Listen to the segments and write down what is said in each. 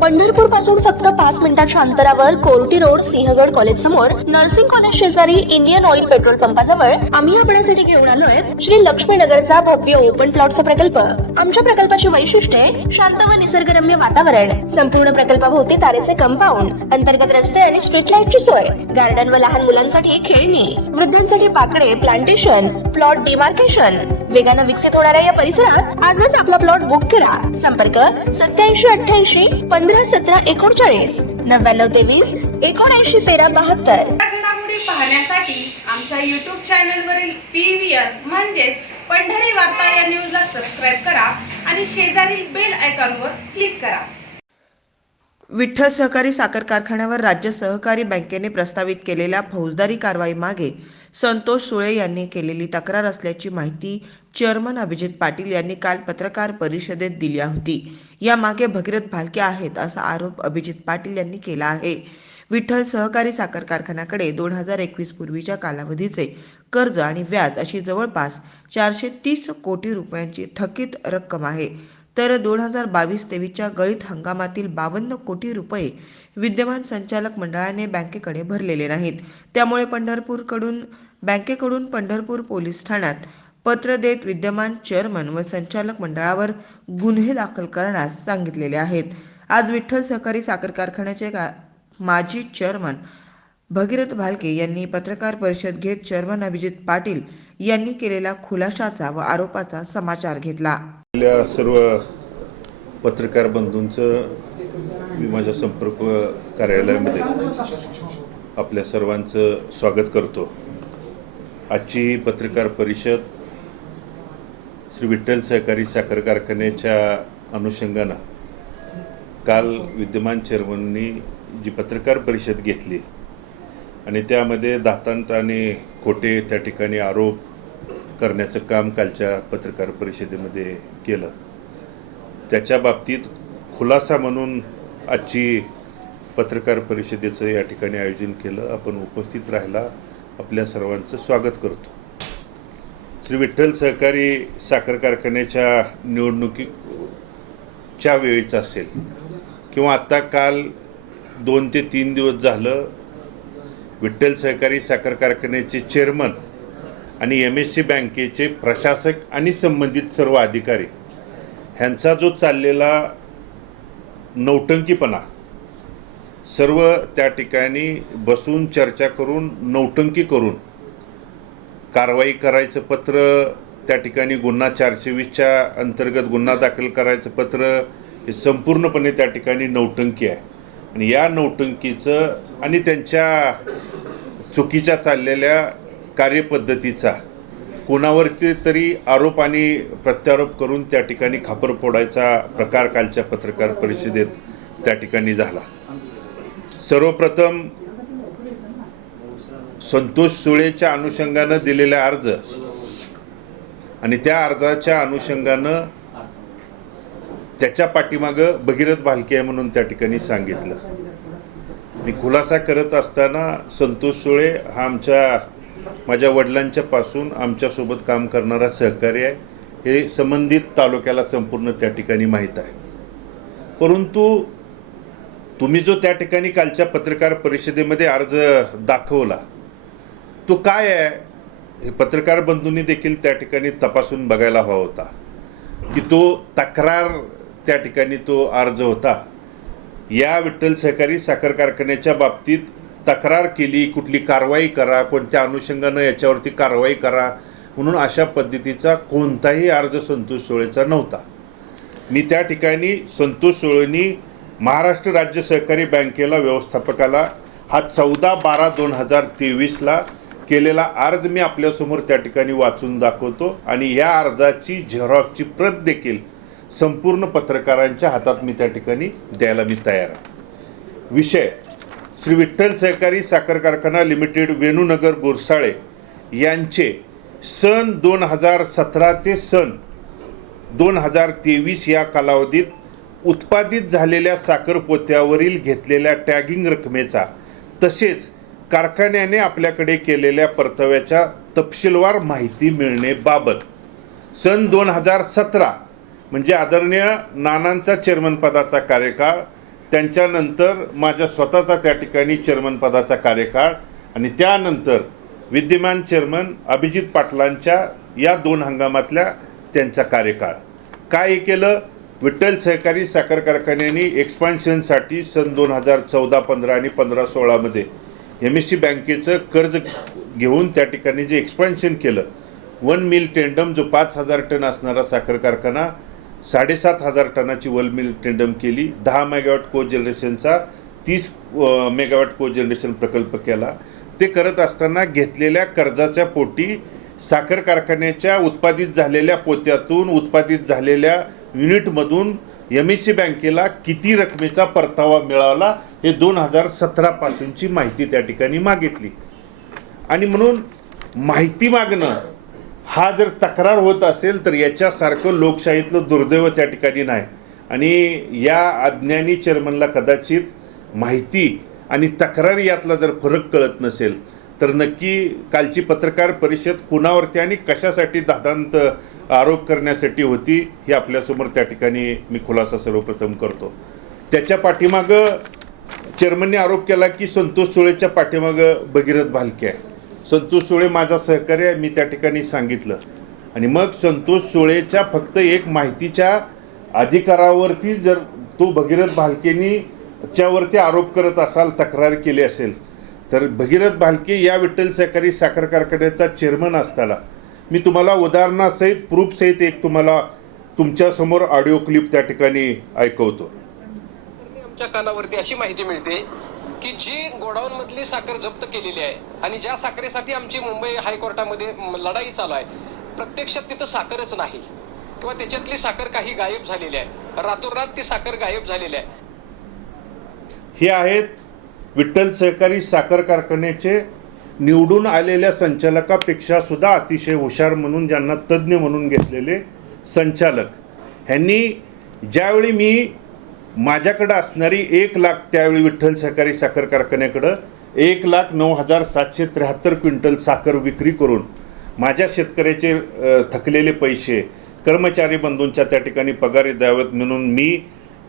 पंढरपूर पासून फक्त 5 मिनिटांच्या अंतरावर कोर्टी रोड सिंहगड कॉलेज समोर नर्सिंग कॉलेज शेजारी इंडियन ऑइल पेट्रोल पंपाजवळ आम्ही आपल्यासाठी घेऊन आलोय श्री लक्ष्मी नगरचा भव्य ओपन प्लॉटचा प्रकल्प। आमच्या प्रकल्पाची वैशिष्ट्ये शांत व निसर्गरम्य वातावरण, संपूर्ण प्रकल्पाभोवती तारेचे कंपाऊंड, अंतर्गत रस्ते आणि स्ट्रीट लाईटची सोय, गार्डन व लहान मुलांसाठी खेळणी, वृद्धांसाठी बाकडे, प्लांटेशन, प्लॉट डिमार्केशन। वेगानं विकसित होणाऱ्या या परिसरात आजच आपला प्लॉट बुक करा। संपर्क 8788 1517 39 9923 7913 72। घडामोडी पाहण्यासाठी आमच्या YouTube चॅनलवरील PVR म्हणजेच पंढरी वार्ता या न्यूजला सबस्क्राइब करा आणि शेजारील बेल आयकॉनवर क्लिक करा। विठ्ठल सहकारी साखर कारखान्यावर राज्य सहकारी बँकेने प्रस्तावित केलेल्या फौजदारी कारवाई मागे संतोष सुळे यांनी केलेली तक्रार असल्याची माहिती चेअरमन अभिजित पाटील यांनी काल पत्रकार परिषदेत दिली होती। या मागे भगीरथ भालके आहेत असा आरोप अभिजित पाटील यांनी केला आहे। विठ्ठल सहकारी साखर कारखान्याकडे 2021 पूर्वीच्या कालावधीचे कर्ज आणि व्याज अशी जवळपास 430 कोटी रुपयांची थकीत रक्कम आहे, तर 2022-23च्या गळीत हंगामातील 52 कोटी रुपये विद्यमान संचालक मंडळाने बँकेकडे भरलेले नाहीत। त्यामुळे बँकेकडून पंढरपूर पोलीस ठाण्यात पत्र देत विद्यमान चेअरमन व संचालक मंडळावर गुन्हे दाखल करण्यास सांगितलेले आहेत। आज विठ्ठल सहकारी साखर कारखान्याचे माजी चेअरमन भगीरथ भालके यांनी पत्रकार परिषद घेत चेअरमन अभिजित पाटील यांनी केलेल्या खुलाशाचा व आरोपाचा समाचार घेतला। सर्व पत्रकार बंधूंचं मी माझ्या संपर्क कार्यालयामध्ये आपल्या सर्वांचं स्वागत करतो। आजची पत्रकार परिषद श्री विठ्ठल सहकारी साखर कारखान्याच्या अनुषंगानं काल विद्यमान चेअरमननी जी पत्रकार परिषद घेतली आणि त्यामध्ये दातांत आणि खोटे त्या ठिकाणी आरोप करण्याचं काम कालच्या पत्रकार परिषदेमध्ये केलं, त्याच्या बाबतीत खुलासा म्हणून आजची पत्रकार परिषदेचं या ठिकाणी आयोजन केलं। आपण उपस्थित राहायला आपल्या सर्वांचं स्वागत करतो। श्री विठ्ठल सहकारी साखर कारखान्याच्या निवडणुकीच्या वेळीच असेल किंवा आत्ता काल 2 ते 3 दिवस झालं विठ्ठल सहकारी साखर कारखान्याचे चेअरमन आणि MSC बँकेचे प्रशासक आणि संबंधित सर्व अधिकारी ह्यांचा जो चाललेला नौटंकीपणा, सर्व त्या ठिकाणी बसून चर्चा करून नौटंकी करून कारवाई करायचं पत्र, त्या ठिकाणी गुन्हा 420च्या अंतर्गत गुन्हा दाखल करायचं पत्र, हे संपूर्णपणे त्या ठिकाणी नौटंकी आहे। आणि या नौटंकीचं आणि त्यांच्या चुकीच्या चाललेल्या कार्यपद्धतीचा कोणावरती तरी आरोप आणि प्रत्यारोप करून त्या ठिकाणी खापर फोडायचा प्रकार कालच्या पत्रकार परिषदेत त्या ठिकाणी झाला। सर्वप्रथम संतोष सुळेच्या अनुषंगानं दिलेला अर्ज आणि त्या अर्जाच्या अनुषंगानं त्याच्या पाठीमागं भगीरथ भालके म्हणून त्या ठिकाणी सांगितलं। मी खुलासा करत असताना संतोष सुळे हा माझ्या वडिलांच्या पासून आमच्यासोबत काम करणारा सहकारी आहे, हे संबंधित तालुक्याला संपूर्ण त्या ठिकाणी माहीत आहे। परंतु तुम्ही जो त्या ठिकाणी कालच्या पत्रकार परिषदेमध्ये अर्ज दाखवला तो काय आहे हे पत्रकार बंधूंनी देखील त्या ठिकाणी तपासून बघायला हवा होता की तो तक्रार त्या ठिकाणी तो अर्ज होता। या विठ्ठल सहकारी साखर कारखान्याच्या बाबतीत तक्रार केली, कुठली कारवाई करा, कोणत्या अनुषंगानं याच्यावरती कारवाई करा म्हणून अशा पद्धतीचा कोणताही अर्ज संतोष सुळेचा नव्हता। मी त्या ठिकाणी संतोष सुळेंनी महाराष्ट्र राज्य सहकारी बँकेला व्यवस्थापकाला हा 14/12/2023ला केलेला अर्ज मी आपल्यासमोर त्या ठिकाणी वाचून दाखवतो आणि या अर्जाची झेरॉक्सची प्रत देखील संपूर्ण पत्रकारांच्या हातात मी त्या ठिकाणी द्यायला मी तयार आहे। विषय श्री विठ्ठल सहकारी साखर कारखाना लिमिटेड वेणूनगर गोरसाळे यांचे सन 2017 ते सन 2023 या कालावधीत उत्पादित झालेल्या साखर पोत्यावरील घेतलेल्या टॅगिंग रकमेचा तसेच कारखान्याने आपल्याकडे केलेल्या परताव्याच्या तपशीलवार माहिती मिळण्याबाबत सन 2017 म्हणजे आदरणीय नानांचा चेअरमन पदाचा कार्यकाळ, त्यांच्यानंतर माझ्या स्वतःचा त्या ठिकाणी चेअरमन पदाचा कार्यकाळ आणि त्यानंतर विद्यमान चेअरमन अभिजित पाटलांच्या या 2 हंगामातल्या त्यांचा कार्यकाळ. काय केलं? विठ्ठल सहकारी साखर कारखान्यांनी एक्सपान्शनसाठी सन 2014-15 आणि 15-16 MSC बँकेचं कर्ज घेऊन त्या ठिकाणी जे एक्सपान्शन केलं, 1 मिल टेंडम जो 5,000 टन असणारा साखर कारखाना 7,500 टनाची 1 मिल टेंडम केली. 10 मेगावॅट को जनरेशनचा 30 मेगावॅट को जनरेशन प्रकल्प केला. ते करत असताना घेतलेल्या कर्जाच्या पोटी साखर कारखान्याच्या उत्पादित झालेल्या पोत्यातून उत्पादित झालेल्या युनिटमधून MSC बँकेला किती रकमेचा परतावा मिळाला हे 2017 पासूनची माहिती त्या ठिकाणी मागितली. आणि म्हणून माहिती मागणं हा जर तक्रार होत असेल तर याच्यासारखं लोकशाहीतलं दुर्दैव त्या ठिकाणी नाही. आणि या अज्ञानी चेअरमनला कदाचित माहिती आणि तक्रार यातला जर फरक कळत नसेल तर नक्की कालची पत्रकार परिषद कुणावरती आणि कशासाठी दादांत आरोप करण्यासाठी होती हे आपल्यासमोर त्या ठिकाणी मी खुलासा सर्वप्रथम करतो. त्याच्या पाठीमागं चेअरमनने आरोप केला की संतोष सुळेच्या पाठीमागं भगीरथ भालके आहे. संतोष सुळे माझा सहकारी आहे, मी त्या ठिकाणी सांगितलं. आणि मग संतोष सुळेच्या फक्त एक माहितीच्या अधिकारावरती जर तो भगीरथ भालकेनी च्यावरती आरोप करत असाल, तक्रार केली असेल, तर भगीरथ भालके या विठ्ठल सहकारी साखर कारखान्याचा चेअरमन असताना मी तुम्हाला उदाहरणासहित प्रूफसहित एक तुम्हाला तुमच्यासमोर ऑडिओ क्लिप त्या ठिकाणी ऐकवतो. आमच्या कानावरती अशी माहिती मिळते की जी गोडाऊनमधली साखर जप्त केलेली आहे आणि ज्या साखरेसाठी आमची मुंबई हायकोर्टामध्ये लढाई चालू आहे, प्रत्यक्षात तिथं साखरच नाही किंवा त्याच्यातली साखर काही गायब झालेली आहे. रातोरात ती साखर गायब झालेली आहे. हे आहेत विठ्ठल सहकारी साखर कारखान्याचे निवडून आलेल्या संचालकापेक्षा सुद्धा अतिशय हुशार म्हणून ज्यांना तज्ज्ञ म्हणून घेतलेले संचालक. ह्यांनी ज्यावेळी मी माझ्याकडं असणारी 1 लाख, त्यावेळी विठ्ठल सहकारी साखर कारखान्याकडं 1,09,773 क्विंटल साखर विक्री करून माझ्या शेतकऱ्याचे थकलेले पैसे कर्मचारी बंधूंच्या त्या ठिकाणी पगारी द्यावेत म्हणून मी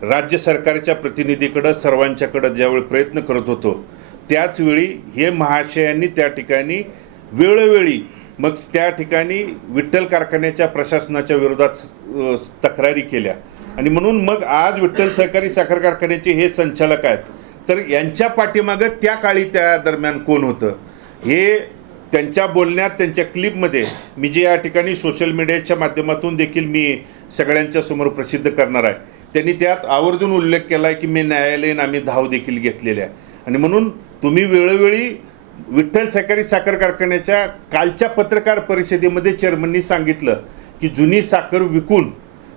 राज्य सरकारच्या प्रतिनिधीकडं सर्वांच्याकडं ज्यावेळी प्रयत्न करत होतो, त्याचवेळी हे महाशयांनी त्या ठिकाणी वेळोवेळी मग त्या ठिकाणी विठ्ठल कारखान्याच्या प्रशासनाच्या विरोधात तक्रारी केल्या. आणि म्हणून मग आज विठ्ठल सहकारी साखर कारखान्याचे हे संचालक आहेत. तर यांच्या पाठीमागं त्या काळी त्या दरम्यान कोण होतं हे त्यांच्या बोलण्यात, त्यांच्या क्लिपमध्ये मी जे या ठिकाणी सोशल मीडियाच्या माध्यमातून देखील मी सगळ्यांच्या समोर प्रसिद्ध करणार आहे, त्यांनी त्यात आवर्जून उल्लेख केला आहे की मी न्यायालयीन आम्ही धाव देखील घेतलेल्या आहे. आणि म्हणून तुम्ही वेळोवेळी विठ्ठल सहकारी साखर कारखान्याच्या कालच्या पत्रकार परिषदेमध्ये चेअरमननी सांगितलं की जुनी साखर विकून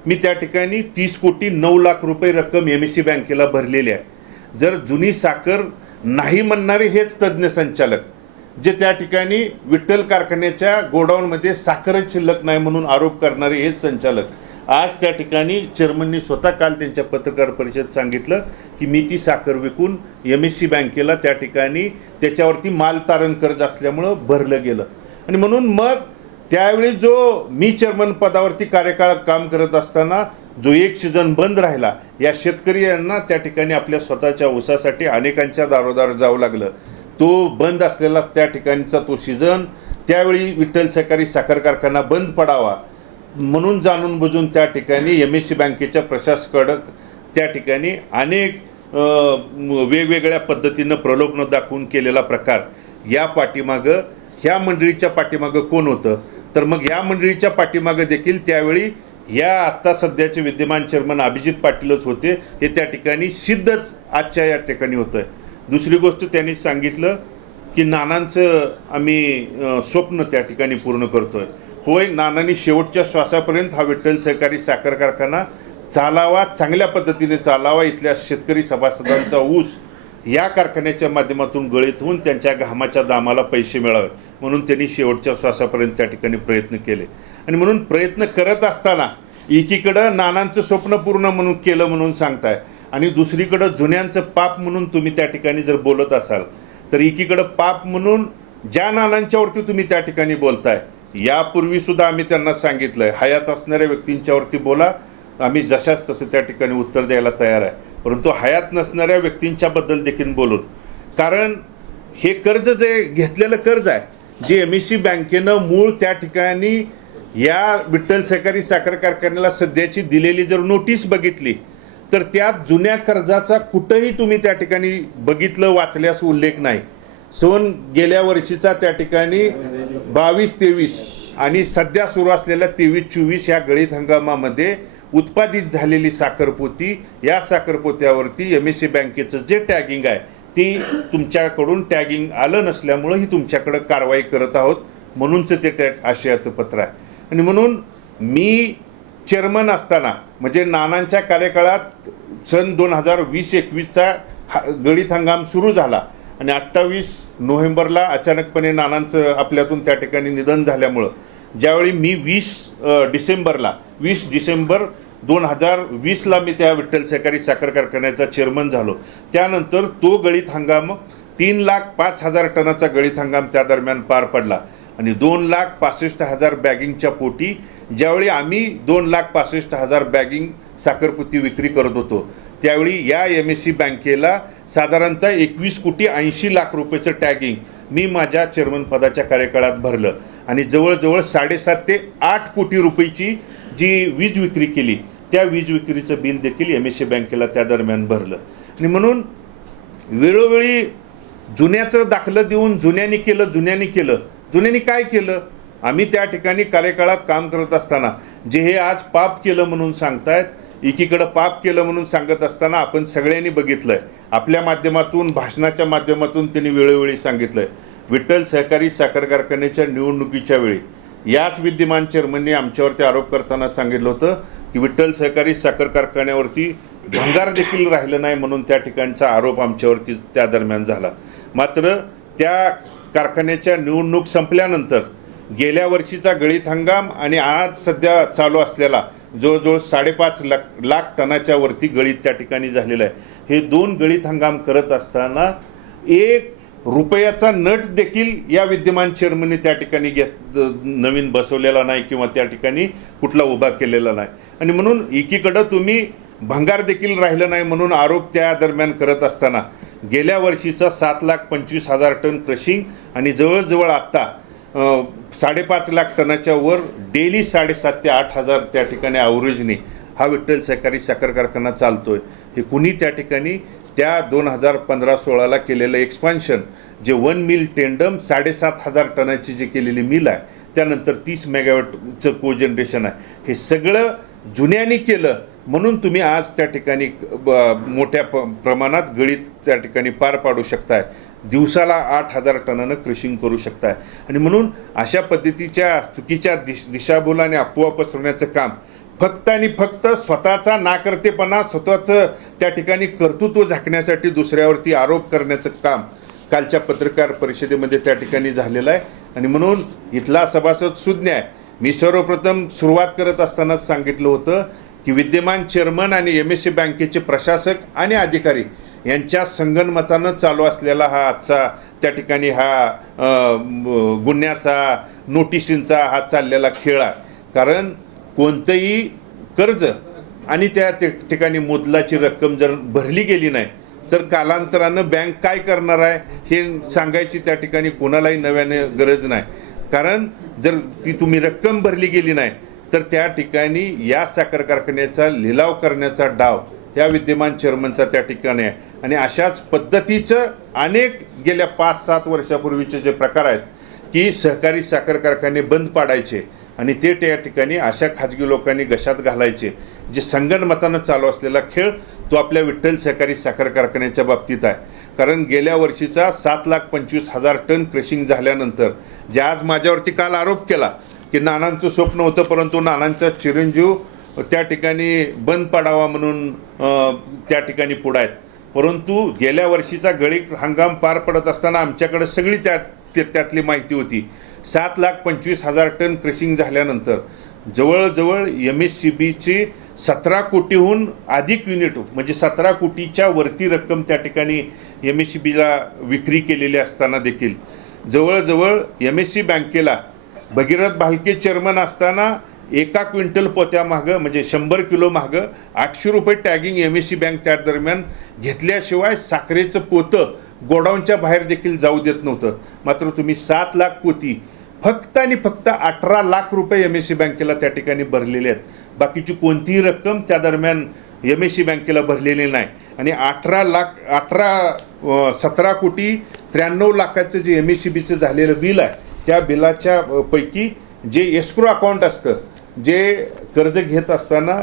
मी त्या ठिकाणी 30,09,00,000 रुपये रक्कम MSC बँकेला भरलेली आहे. जर जुनी साखर नाही म्हणणारे हेच तज्ज्ञ संचालक, जे त्या ठिकाणी विठ्ठल कारखान्याच्या गोडाऊनमध्ये साखरच शिल्लक नाही म्हणून आरोप करणारे हेच संचालक, आज त्या ठिकाणी चेअरमननी स्वतः काल त्यांच्या पत्रकार परिषदेत सांगितलं की मी ती साखर विकून MSC बँकेला त्या ठिकाणी त्याच्यावरती मालतारण कर्ज असल्यामुळं भरलं गेलं. आणि म्हणून मग त्यावेळी जो मी चेअरमन पदावरती कार्यकाळ काम करत असताना जो 1 सीझन बंद राहिला, या शेतकरी यांना त्या ठिकाणी आपल्या स्वतःच्या ऊसासाठी अनेकांच्या दारोदार जावं लागलं. तो बंद असलेला त्या ठिकाणचा तो सीझन त्यावेळी विठ्ठल सहकारी साखर कारखाना बंद पडावा म्हणून जाणून बुजून त्या ठिकाणी MSC बँकेच्या प्रशासकाकडं त्या ठिकाणी अनेक वेगवेगळ्या पद्धतीनं प्रलोभन दाखवून केलेला प्रकार. या पाठीमागं ह्या मंडळीच्या पाठीमागं कोण होतं? तर मग या मंडळीच्या पाठीमागं देखील त्यावेळी या आत्ता सध्याचे विद्यमान चेअरमन अभिजित पाटीलच होते. हे त्या ठिकाणी सिद्धच आजच्या या ठिकाणी होतं. दुसरी गोष्ट त्यांनी सांगितलं की नानांचं आम्ही स्वप्न त्या ठिकाणी पूर्ण करतोय. होय, नानांनी शेवटच्या श्वासापर्यंत हा विठ्ठल सहकारी साखर कारखाना चालावा, चांगल्या पद्धतीने चालावा, इथल्या शेतकरी सभासदांचा ऊस या कारखान्याच्या माध्यमातून गळीत होऊन त्यांच्या घामाच्या दामाला पैसे मिळावे म्हणून त्यांनी शेवटच्या श्वासापर्यंत त्या ठिकाणी प्रयत्न केले. आणि म्हणून प्रयत्न करत असताना एकीकडं नानांचं स्वप्न पूर्ण म्हणून केलं म्हणून सांगताय आणि दुसरीकडं जुन्यांचं पाप म्हणून तुम्ही त्या ठिकाणी जर बोलत असाल, तर एकीकडं पाप म्हणून ज्या नानांच्यावरती तुम्ही त्या ठिकाणी बोलताय, यापूर्वीसुद्धा आम्ही त्यांना सांगितलं आहे हयात असणाऱ्या व्यक्तींच्यावरती बोला, आम्ही जशाच तसं त्या ठिकाणी उत्तर द्यायला तयार आहे. परंतु हयात नसणाऱ्या व्यक्तींच्याबद्दल देखील बोलून. कारण हे कर्ज जे घेतलेलं कर्ज आहे, जे MSC बँकेनं मूळ त्या ठिकाणी या विठ्ठल सहकारी साखर कारखान्याला सध्याची दिलेली जर नोटीस बघितली तर त्यात जुन्या कर्जाचा कुठंही तुम्ही त्या ठिकाणी बघितलं, वाचल्यास उल्लेख नाही. गेल्या वर्षीचा त्या ठिकाणी 22-23 आणि सध्या सुरू असलेल्या 23-24 या गळीत हंगामामध्ये उत्पादित झालेली साखरपोती, या साखरपोत्यावरती MSC बँकेचं जे टॅगिंग आहे ती तुमच्याकडून टॅगिंग आलं नसल्यामुळं ही तुमच्याकडं कारवाई करत आहोत, म्हणूनच ते आशयाचं पत्र आहे. आणि म्हणून मी चेअरमन असताना म्हणजे नानांच्या कार्यकाळात सन 2020-21चा गळीत हंगाम सुरू झाला आणि 28 नोव्हेंबरला अचानकपणे नानांचं आपल्यातून त्या ठिकाणी निधन झाल्यामुळं ज्यावेळी मी 20 डिसेंबर 2020ला मी त्या विठ्ठल सहकारी साखर कारखान्याचा चेअरमन झालो. त्यानंतर तो गळीत हंगाम 3,05,000 टनाचा गळीत हंगाम त्या दरम्यान पार पडला आणि 2,65,000 बॅगिंगच्या पोटी ज्यावेळी आम्ही 2,65,000 बॅगिंग साखरपोती विक्री करत होतो त्यावेळी या MSC बँकेला साधारणतः 21,80,00,000 रुपयाचं टॅगिंग मी माझ्या चेअरमन पदाच्या कार्यकाळात भरलं आणि जवळजवळ 7.5 ते 8 कोटी रुपयाची जी वीज विक्री केली त्या वीज विक्रीचं बिल देखील MSC बँकेला त्या दरम्यान भरलं. आणि म्हणून वेळोवेळी जुन्याचं दाखलं देऊन जुन्यांनी काय केलं, आम्ही त्या ठिकाणी कार्यकाळात काम करत असताना जे हे आज पाप केलं म्हणून सांगतायत, एकीकडं पाप केलं म्हणून सांगत असताना आपण सगळ्यांनी बघितलंय, आपल्या माध्यमातून भाषणाच्या माध्यमातून त्यांनी वेळोवेळी सांगितलंय. विठ्ठल सहकारी साखर कारखान्याच्या निवडणुकीच्या वेळी याच विद्यमान चेअरमनने आमच्यावरती आरोप करताना सांगितलं होतं की विठ्ठल सहकारी साखर कारखान्यावरती भंगार देखील राहिलं नाही म्हणून त्या ठिकाणचा आरोप आमच्यावरती त्या दरम्यान झाला. मात्र त्या कारखान्याच्या निवडणूक संपल्यानंतर गेल्या वर्षीचा गळीत हंगाम आणि आज सध्या चालू असलेला जवळजवळ 5.5 लाख टनाच्या वरती गळीत त्या ठिकाणी झालेलं आहे. हे 2 गळीत हंगाम करत असताना 1 रुपयाचा नट देखील या विद्यमान चेअरमनने त्या ठिकाणी नवीन बसवलेला नाही किंवा त्या ठिकाणी कुठला उभा केलेला नाही. आणि म्हणून एकीकडं तुम्ही भंगार देखील राहिलं नाही म्हणून आरोप त्या दरम्यान करत असताना गेल्या वर्षीचा 7,25,000 टन क्रशिंग आणि जवळजवळ आत्ता 5.5 लाख टनाच्या वर डेली 7,500 ते 8,000 त्या ठिकाणी ॲव्हरेजने हा विठ्ठल सहकारी साखर कारखाना चालतोय. हे कुणी त्या ठिकाणी त्या 2015-16ला केलेलं एक्सपान्शन जे 1 मिल टेंडम 7,500 टनाची जी केलेली मिल आहे, त्यानंतर 30 मेगावॅटचं कोजनरेशन आहे, हे सगळं जुन्यांनी केलं म्हणून तुम्ही आज त्या ठिकाणी मोठ्या प्रमाणात गळीत त्या ठिकाणी पार पाडू शकताय, दिवसाला 8,000 टनानं क्रशिंग करू शकताय. आणि म्हणून अशा पद्धतीच्या चुकीच्या दिशाभूल आणि अफवा पसरवण्याचं काम फक्त आणि फक्त स्वतःचा नाकर्तेपणा, स्वतःचं त्या ठिकाणी कर्तृत्व झाकण्यासाठी दुसऱ्यावरती आरोप करण्याचं काम कालच्या पत्रकार परिषदेमध्ये त्या ठिकाणी झालेलं आहे. आणि म्हणून इथला सभासद सुज्ञ आहे. मी सर्वप्रथम सुरुवात करत असतानाच सांगितलं होतं की विद्यमान चेअरमन आणि MSC बँकेचे प्रशासक आणि अधिकारी यांच्या संगनमतानं चालू असलेला हा आजचा त्या ठिकाणी हा गुन्ह्याचा, नोटिसींचा हा चाललेला खेळ आहे. कारण कोणतंही कर्ज आणि त्या ठिकाणी मुदलाची रक्कम जर भरली गेली नाही तर कालांतरानं बँक काय करणार आहे हे सांगायची त्या ठिकाणी कोणालाही नव्याने गरज नाही. कारण जर ती तुम्ही रक्कम भरली गेली नाही तर त्या ठिकाणी या साखर कारखान्याचा लिलाव करण्याचा डाव या विद्यमान चेअरमनचा त्या ठिकाणी आहे. आणि अशाच पद्धतीचं अनेक गेल्या 5-7 वर्षापूर्वीचे जे प्रकार आहेत की सहकारी साखर कारखाने बंद पाडायचे आणि ते त्या ठिकाणी अशा खाजगी लोकांनी घशात घालायचे, जे संगनमतानं चालू असलेला खेळ तो आपल्या विठ्ठल सहकारी साखर कारखान्याच्या बाबतीत आहे. कारण गेल्या वर्षीचा 7,25,000 टन क्रशिंग झाल्यानंतर जे आज माझ्यावरती काल आरोप केला की नानांचं स्वप्न होतं परंतु नानांचा चिरंजीव त्या ठिकाणी बंद पाडावा म्हणून त्या ठिकाणी पुढे आहेत. परंतु गेल्या वर्षीचा गळीत हंगाम पार पडत असताना आमच्याकडे सगळी त्यातली माहिती होती. 7,25,000 टन क्रशिंग झाल्यानंतर जवळजवळ MSCBची 17 कोटीहून अधिक युनिट म्हणजे 17 कोटीच्या वरती रक्कम त्या ठिकाणी MSCBला विक्री केलेली असताना देखील जवळजवळ MSC बँकेला भगीरथ भालके चेअरमन असताना एका क्विंटल पोत्या मागं म्हणजे 100 किलो मागं 800 रुपये टॅगिंग MSC बँक त्या दरम्यान घेतल्याशिवाय साखरेचं पोतं गोडाऊनच्या बाहेर देखील जाऊ देत नव्हतं. मात्र तुम्ही 7 लाख पोती फक्त आणि फक्त 18 लाख रुपये MSC बँकेला त्या ठिकाणी भरलेले आहेत. बाकीची कोणतीही रक्कम त्या दरम्यान MSC बँकेला भरलेली नाही. आणि 17 कोटी 93 लाखाचं जे MSCBचं झालेलं बिल आहे त्या बिलाच्या पैकी जे एस्क्रो अकाउंट असतं, जे कर्ज घेत असताना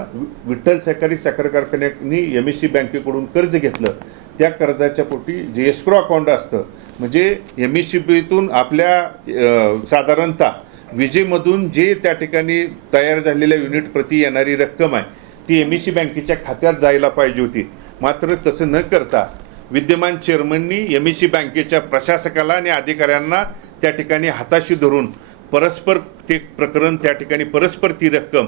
विठ्ठल सहकारी साखर कारखान्यांनी MSC बँकेकडून कर्ज घेतलं, त्या कर्जाच्या पोटी जे एस्क्रो अकाउंट असतं म्हणजे MSCBतून आपल्या साधारणतः विजेमधून जे त्या ठिकाणी तयार झालेल्या युनिट प्रति येणारी रक्कम आहे ती MSC बँकेच्या खात्यात जायला पाहिजे होती. मात्र तसं न करता विद्यमान चेअरमननी MSC बँकेच्या प्रशासकाला आणि अधिकाऱ्यांना त्या ठिकाणी हाताशी धरून परस्पर ते प्रकरण त्या ठिकाणी परस्पर ती रक्कम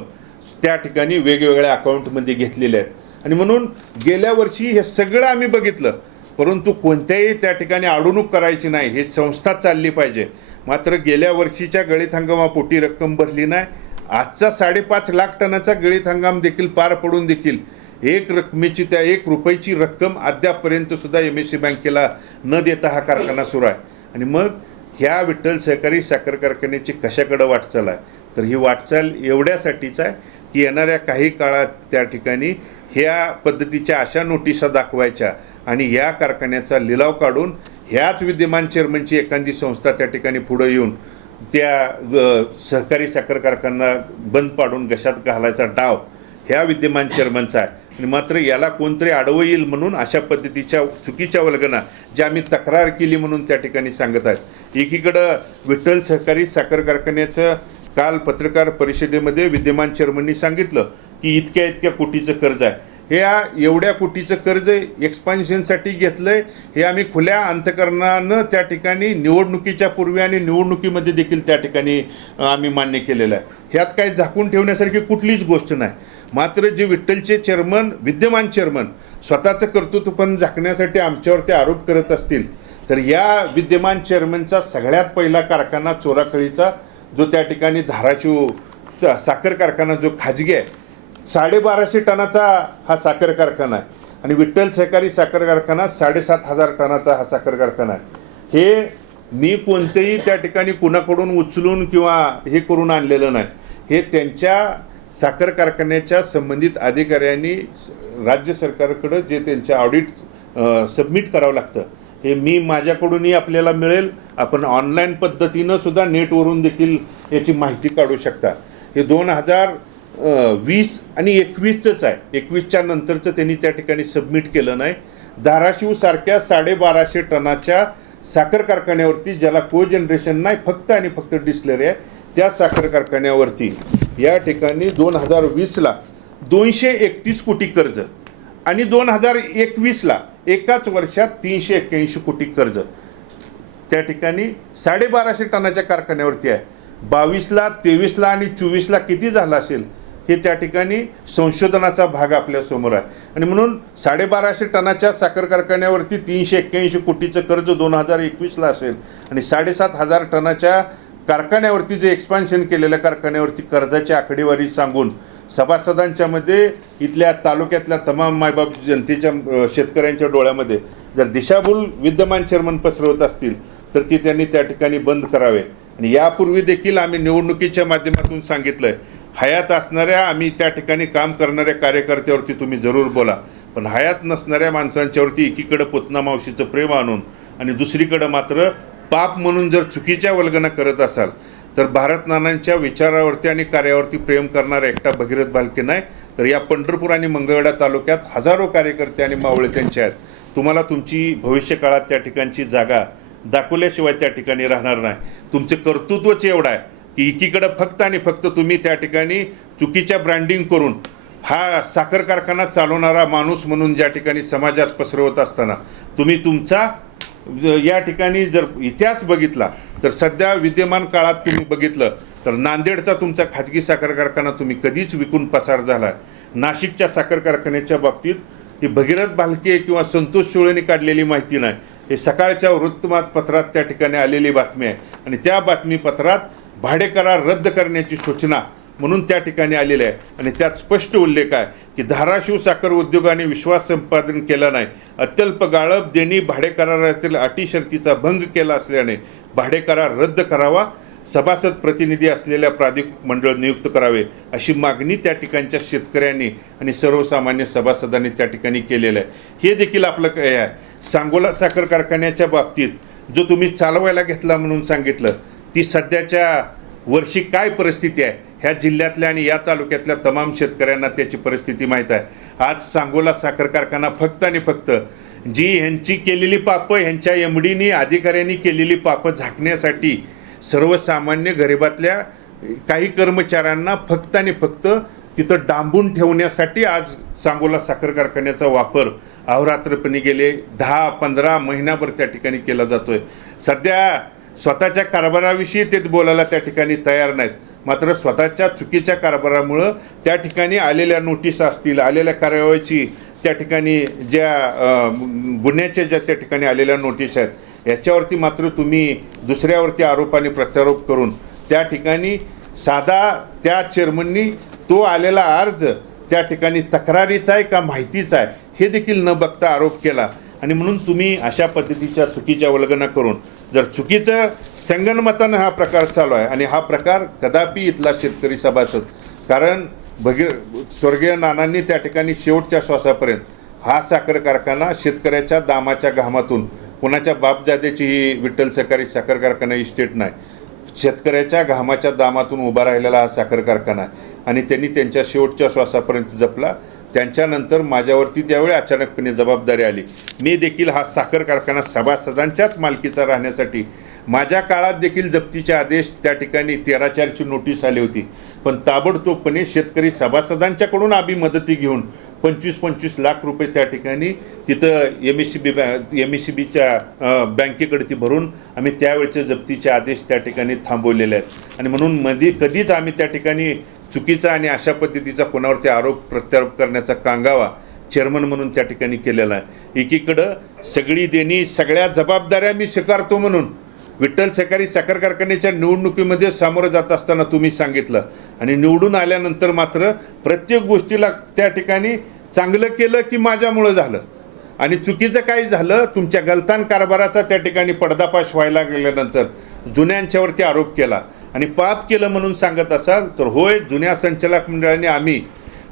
त्या ठिकाणी वेगवेगळ्या अकाउंटमध्ये घेतलेल्या आहेत. आणि म्हणून गेल्या वर्षी हे सगळं आम्ही बघितलं, परंतु कोणत्याही त्या ठिकाणी अडवणूक करायची नाही, हे संस्था चालली पाहिजे. मात्र गेल्या वर्षीच्या गळीत हंगामापोटी रक्कम भरली नाही. आजचा 5.5 लाख टनाचा गळीत हंगाम देखील पार पडून देखील 1 रुपयाची रक्कम अद्यापपर्यंत सुद्धा MSC बँकेला न देता हा कारखाना सुरू आहे. आणि मग ह्या विठ्ठल सहकारी साखर कारखान्याची कशाकडे वाटचाल आहे, तर ही वाटचाल एवढ्यासाठीच आहे की येणाऱ्या काही काळात त्या ठिकाणी ह्या पद्धतीच्या अशा नोटिसा दाखवायच्या आणि या कारखान्याचा लिलाव काढून ह्याच विद्यमान चेअरमनची एखादी संस्था त्या ठिकाणी पुढे येऊन त्या सहकारी साखर कारखाना बंद पाडून घशात घालायचा डाव ह्या विद्यमान चेअरमनचा आहे. आणि मात्र याला कोणतरी आडवं येईल म्हणून अशा पद्धतीच्या चुकीच्या वल्गना ज्या आम्ही तक्रार केली म्हणून त्या ठिकाणी सांगत आहेत. एकीकडं विठ्ठल सहकारी साखर कारखान्याचं काल पत्रकार परिषदेमध्ये विद्यमान चेअरमननी सांगितलं की इतक्या कोटीचं कर्ज आहे. हे एवढ्या कोटीचं कर्ज एक्सपान्शनसाठी घेतलं आहे हे आम्ही खुल्या अंतकरणानं त्या ठिकाणी निवडणुकीच्या पूर्वी आणि निवडणुकीमध्ये देखील त्या ठिकाणी आम्ही मान्य केलेलं आहे. ह्यात काही झाकून ठेवण्यासारखी कुठलीच गोष्ट नाही. मात्र जे विठ्ठलचे चेअरमन विद्यमान चेअरमन स्वतःचं कर्तृत्व पण झाकण्यासाठी आमच्यावरती आरोप करत असतील तर या विद्यमान चेअरमनचा सगळ्यात पहिला कारखाना चोराखळीचा जो त्या ठिकाणी धाराशिव साखर कारखाना जो खाजगी आहे 1250 टनाचा हा साखर कारखाना आहे. आणि विठ्ठल सहकारी साखर कारखाना 7,500 टनाचा हा साखर कारखाना आहे. हे मी कोणतेही त्या ठिकाणी कुणाकडून उचलून किंवा हे करून आणलेलं नाही. हे त्यांच्या साखर कारखान्याच्या संबंधित अधिकाऱ्यांनी राज्य सरकारकडं जे त्यांचं ऑडिट सबमिट करावं लागतं हे मी माझ्याकडूनही आपल्याला मिळेल. आपण ऑनलाईन पद्धतीनं सुद्धा नेटवरून देखील याची माहिती काढू शकता. हे 2020 आणि 21चंच आहे. 21च्या नंतरचं त्यांनी त्या ठिकाणी सबमिट केलं नाही. धाराशिवसारख्या 1250 टनाच्या साखर कारखान्यावरती ज्याला को जनरेशन नाही फक्त आणि फक्त डिस्लरी आहे त्या साखर कारखान्यावरती या ठिकाणी 2020ला 231 कोटी कर्ज आणि 2021ला एकाच वर्षात 381 कोटी कर्ज त्या ठिकाणी 1250 टनाच्या कारखान्यावरती आहे. 22ला 23ला आणि 24ला किती झालं असेल हे त्या ठिकाणी संशोधनाचा भाग आपल्यासमोर आहे. आणि म्हणून 1250 टनाच्या साखर कारखान्यावरती 381 कोटीचं कर्ज 2021ला असेल आणि 7,500 टनाच्या कारखान्यावरती जे एक्सपान्शन केलेल्या कारखान्यावरती कर्जाची आकडेवारी सांगून सभासदांच्या मध्ये इथल्या तालुक्यातल्या तमाम मायबाप जनतेच्या शेतकऱ्यांच्या डोळ्यामध्ये जर दिशाभूल विद्यमान चेअरमन पसरवत असतील तर ती त्यांनी त्या ठिकाणी बंद करावे. आणि यापूर्वी देखील आम्ही निवडणुकीच्या माध्यमातून सांगितलंय हयात असणाऱ्या आम्ही त्या ठिकाणी काम करणाऱ्या कार्यकर्त्यावरती तुम्ही जरूर बोला, पण हयात नसणाऱ्या माणसांच्यावरती एकीकडं पुतना मावशीचं प्रेम आणून आणि दुसरीकडं मात्र पाप म्हणून जर चुकीच्या वल्गना करत असाल तर भारत नानांच्या विचारावरती आणि कार्यावरती प्रेम करणारा एकटा भगीरथ भालके नाही तर या पंढरपूर आणि मंगळवेढा तालुक्यात हजारो कार्यकर्ते आणि मावळे त्यांचे आहेत. तुम्हाला तुमची भविष्यकाळात त्या ठिकाणची जागा दाखवल्याशिवाय त्या ठिकाणी राहणार नाही. तुमचे कर्तृत्वच एवढं आहे की एकीकडं फक्त आणि फक्त तुम्ही त्या ठिकाणी चुकीच्या ब्रँडिंग करून हा साखर कारखाना चालवणारा माणूस म्हणून ज्या ठिकाणी समाजात पसरवत असताना तुम्ही तुमचा या ठिकाणी जर इतिहास बघितला तर सध्या विद्यमान काळात तुम्ही बघितलं तर नांदेडचा तुमचा खाजगी साखर कारखाना तुम्ही कधीच विकून पसार झाला. नाशिकच्या साखर कारखान्याच्या बाबतीत ही भगीरथ भालके किंवा संतोष सुळेंनी काढलेली माहिती नाही, हे सकाळच्या वृत्तपत्रात त्या ठिकाणी आलेली बातमी आहे. आणि त्या बातमीपत्रात भाडे करार रद्द करण्याची सूचना म्हणून त्या ठिकाणी आलेले आहे. आणि त्यात स्पष्ट उल्लेख आहे की धाराशिव साखर उद्योगाने विश्वास संपादन केला नाही, अत्यल्प गाळप देणी भाडे करारातील अटी शर्तीचा भंग केला असल्याने भाडे करार रद्द करावा, सभासद प्रतिनिधी असलेल्या प्राधिकृत मंडळ नियुक्त करावे अशी मागणी त्या ठिकाणच्या शेतकऱ्यांनी आणि सर्वसामान्य सभासदांनी त्या ठिकाणी केलेलं आहे. हे देखील आपलं काय आहे. सांगोला साखर कारखान्याच्या बाबतीत जो तुम्ही चालवायला घेतला म्हणून सांगितलं, ती सध्याच्या वर्षी काय परिस्थिती आहे ह्या जिल्ह्यातल्या आणि या तालुक्यातल्या तमाम शेतकऱ्यांना त्याची परिस्थिती माहीत आहे. आज सांगोला साखर कारखाना फक्त आणि फक्त जी ह्यांची केलेली पापं, ह्यांच्या एमडीनी अधिकाऱ्यांनी केलेली पापं झाकण्यासाठी सर्वसामान्य गरिबातल्या काही कर्मचाऱ्यांना फक्त आणि फक्त तिथं डांबून ठेवण्यासाठी आज सांगोला साखर कारखान्याचा वापर अहोरात्रपणे गेले 10-15 महिनाभर त्या ठिकाणी केला जातोय. सध्या स्वतःच्या कारभाराविषयी ते बोलायला त्या ठिकाणी तयार नाहीत, मात्र स्वतःच्या चुकीच्या कारभारामुळं त्या ठिकाणी आलेल्या नोटीस असतील, आलेल्या कार्यवाहीची त्या ठिकाणी ज्या गुन्ह्याच्या ज्या त्या ठिकाणी आलेल्या नोटीस आहेत याच्यावरती मात्र तुम्ही दुसऱ्यावरती आरोप आणि प्रत्यारोप करून त्या ठिकाणी साधा त्या चेअरमननी तो आलेला अर्ज त्या ठिकाणी तक्रारीचा आहे का माहितीचा आहे हे देखील न बघता आरोप केला. आणि म्हणून तुम्ही अशा पद्धतीच्या चुकीच्या वल्गना करून जर चुकीचं संगनमतानं हा प्रकार चालू आहे आणि हा प्रकार कदापि इथला शेतकरी सभासद, कारण स्वर्गीय नानांनी त्या ठिकाणी शेवटच्या श्वासापर्यंत हा साखर कारखाना शेतकऱ्याच्या दामाच्या घामातून, कोणाच्या बापजाद्याची ही विठ्ठल सहकारी साखर कारखाना इस्टेट नाही, शेतकऱ्याच्या घामाच्या दामातून उभा राहिलेला हा साखर कारखाना आहे. आणि त्यांनी त्यांच्या शेवटच्या श्वासापर्यंत जपला. त्यांच्यानंतर माझ्यावरती ज्यावेळी अचानकपणे जबाबदारी आली, मी देखील हा साखर कारखाना सभासदांच्याच मालकीचा राहण्यासाठी माझ्या काळात देखील जप्तीचे आदेश त्या ठिकाणी 13-4ची नोटीस आली होती, पण ताबडतोबपणे शेतकरी सभासदांच्याकडून आम्ही मदती घेऊन 25-25 लाख रुपये त्या ठिकाणी तिथं एमएससीबीच्या बँकेकडे ती भरून आम्ही त्यावेळचे जप्तीचे आदेश त्या ठिकाणी थांबवलेले आहेत. आणि म्हणून कधीच आम्ही त्या ठिकाणी चुकीचा आणि अशा पद्धतीचा कोणावरती आरोप प्रत्यारोप करण्याचा कांगावा चेअरमन म्हणून त्या ठिकाणी केलेला आहे. एकीकडं सगळी देणी सगळ्या जबाबदाऱ्या मी स्वीकारतो म्हणून विठ्ठल सहकारी साखर कारखान्याच्या निवडणुकीमध्ये सामोरं जात असताना तुम्ही सांगितलं, आणि निवडून आल्यानंतर मात्र प्रत्येक गोष्टीला त्या ठिकाणी चांगलं केलं की माझ्यामुळं झालं, आणि चुकीचं काय झालं तुमच्या गलतान कारभाराचा त्या ठिकाणी पडदाफाश व्हायला गेल्यानंतर जुन्यांच्यावरती आरोप केला आणि पाप केलं म्हणून सांगत असाल तर होय, जुन्या संचालक मंडळाने आम्ही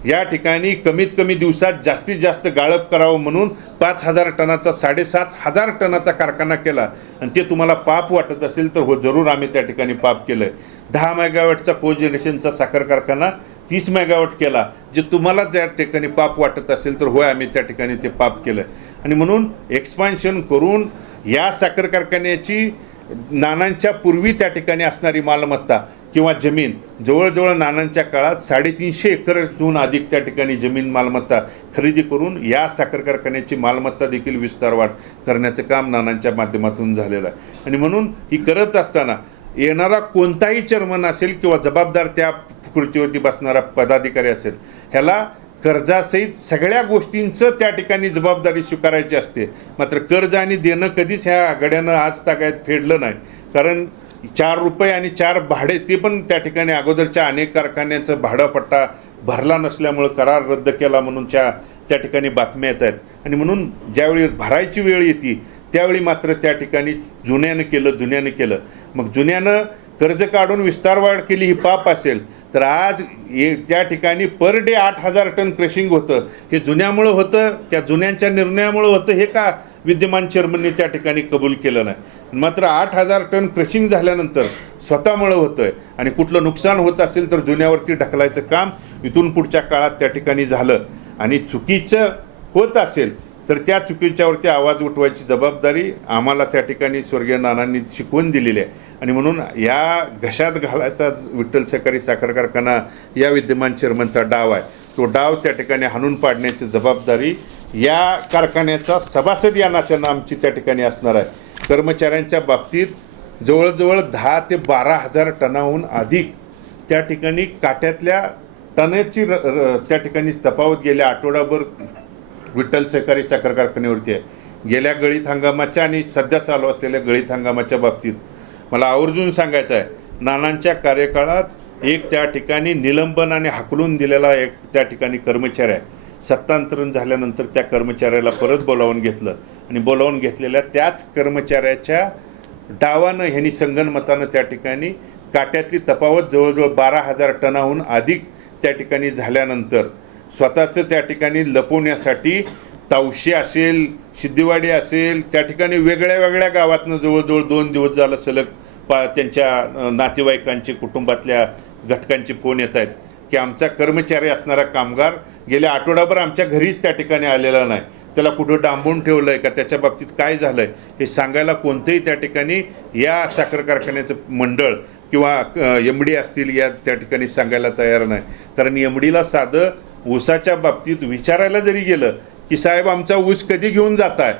या ठिकाणी कमीत कमी दिवसात जास्तीत जास्त गाळप करावं म्हणून 5,000 टनाचा 7,500 टनाचा कारखाना केला, आणि ते तुम्हाला पाप वाटत असेल तर हो, जरूर आम्ही त्या ठिकाणी पाप केलं आहे. 10 मेगावॅटचा कोजनरेशनचा साखर कारखाना 30 मेगावॅट केला, जे तुम्हाला त्या ठिकाणी पाप वाटत असेल तर होय, आम्ही त्या ठिकाणी ते पाप केलं. आणि म्हणून एक्सपान्शन करून या साखर कारखान्याची नानांच्या पूर्वी त्या ठिकाणी असणारी मालमत्ता किंवा जमीन जवळजवळ नानांच्या काळात 350 एकरहून अधिक त्या ठिकाणी जमीन मालमत्ता खरेदी करून या साखर कारखान्याची मालमत्ता देखील विस्तार वाढ करण्याचं काम नानांच्या माध्यमातून झालेलं आहे. आणि म्हणून ही करत असताना येणारा कोणताही चेअरमन असेल किंवा जबाबदार त्या खुर्चीवरती बसणारा पदाधिकारी असेल, ह्याला कर्जासहित सगळ्या गोष्टींचं त्या ठिकाणी जबाबदारी स्वीकारायची असते. मात्र कर्ज आणि देणं कधीच ह्या आघाड्यानं आज तागायत फेडलं नाही, कारण 4 रुपये आणि 4 भाडे ते पण त्या ठिकाणी अगोदरच्या अनेक कारखान्याचं भाडापट्टा भरला नसल्यामुळं करार रद्द केला म्हणून त्या ठिकाणी बातम्या येत आहेत. आणि म्हणून ज्यावेळी भरायची वेळ येते त्यावेळी मात्र त्या ठिकाणी जुन्यानं केलं. मग जुन्यानं कर्ज काढून विस्तार वाढ केली ही पाप असेल तर आज त्या ठिकाणी पर डे 8,000 टन क्रशिंग होतं, हे जुन्यामुळं होतं, त्या जुन्यांच्या निर्णयामुळं होतं, हे का विद्यमान चेअरमनने त्या ठिकाणी कबूल केलं नाही. मात्र 8,000 टन क्रशिंग झाल्यानंतर स्वतःमुळं होतं आहे, आणि कुठलं नुकसान होत असेल तर जुन्यावरती ढकलायचं काम इथून पुढच्या काळात त्या ठिकाणी झालं. आणि चुकीचं होत असेल तर त्या चुकीच्यावरती आवाज उठवायची जबाबदारी आम्हाला त्या ठिकाणी स्वर्गीय नानांनी शिकवून दिलेली आहे. आणि म्हणून या घशात घालायचा विठ्ठल सहकारी साखर कारखाना या विद्यमान चेअरमनचा डाव आहे, तो डाव त्या ठिकाणी हाणून पाडण्याची जबाबदारी या कारखान्याचा सभासद या नात्यानं आमची त्या ठिकाणी असणार आहे. कर्मचाऱ्यांच्या बाबतीत जवळजवळ 10,000 ते 12,000 टनाहून अधिक त्या ठिकाणी काट्यातल्या टनाची त्या ठिकाणी तफावत गेल्या आठवडाभर विठ्ठल सहकारी साखर कारखान्यावरती आहे. गेल्या गळीत हंगामाच्या आणि सध्या चालू असलेल्या गळीत हंगामाच्या बाबतीत मला आवर्जून सांगायचं आहे, नानांच्या कार्यकाळात एक त्या ठिकाणी निलंबन आणि हाकलून दिलेला एक त्या ठिकाणी कर्मचारी आहे. सत्तांतरण झाल्यानंतर त्या कर्मचाऱ्याला परत बोलावून घेतलं आणि बोलावून घेतलेल्या त्याच कर्मचाऱ्याच्या डावानं ह्यांनी संगनमतानं त्या ठिकाणी काट्यातली तफावत जवळजवळ 12,000 टनाहून अधिक त्या ठिकाणी झाल्यानंतर स्वतःचं त्या ठिकाणी लपवण्यासाठी तावशी असेल, सिद्धिवाडी असेल, त्या ठिकाणी वेगळ्या वेगळ्या गावातनं जवळजवळ 2 दिवस झालं सलग त्यांच्या नातेवाईकांचे, कुटुंबातल्या घटकांचे फोन येत आहेत की आमचा कर्मचारी असणारा कामगार गेल्या आठवडाभर आमच्या घरीच त्या ठिकाणी आलेला नाही, त्याला कुठं डांबून ठेवलं आहे का, त्याच्या बाबतीत काय झालं आहे हे सांगायला कोणतंही त्या ठिकाणी या साखर कारखान्याचं मंडळ किंवा MD असतील या त्या ठिकाणी सांगायला तयार नाही. कारण MDला साधं ऊसाच्या बाबतीत विचारायला जरी गेलं की साहेब आमचा ऊस कधी घेऊन जात आहे,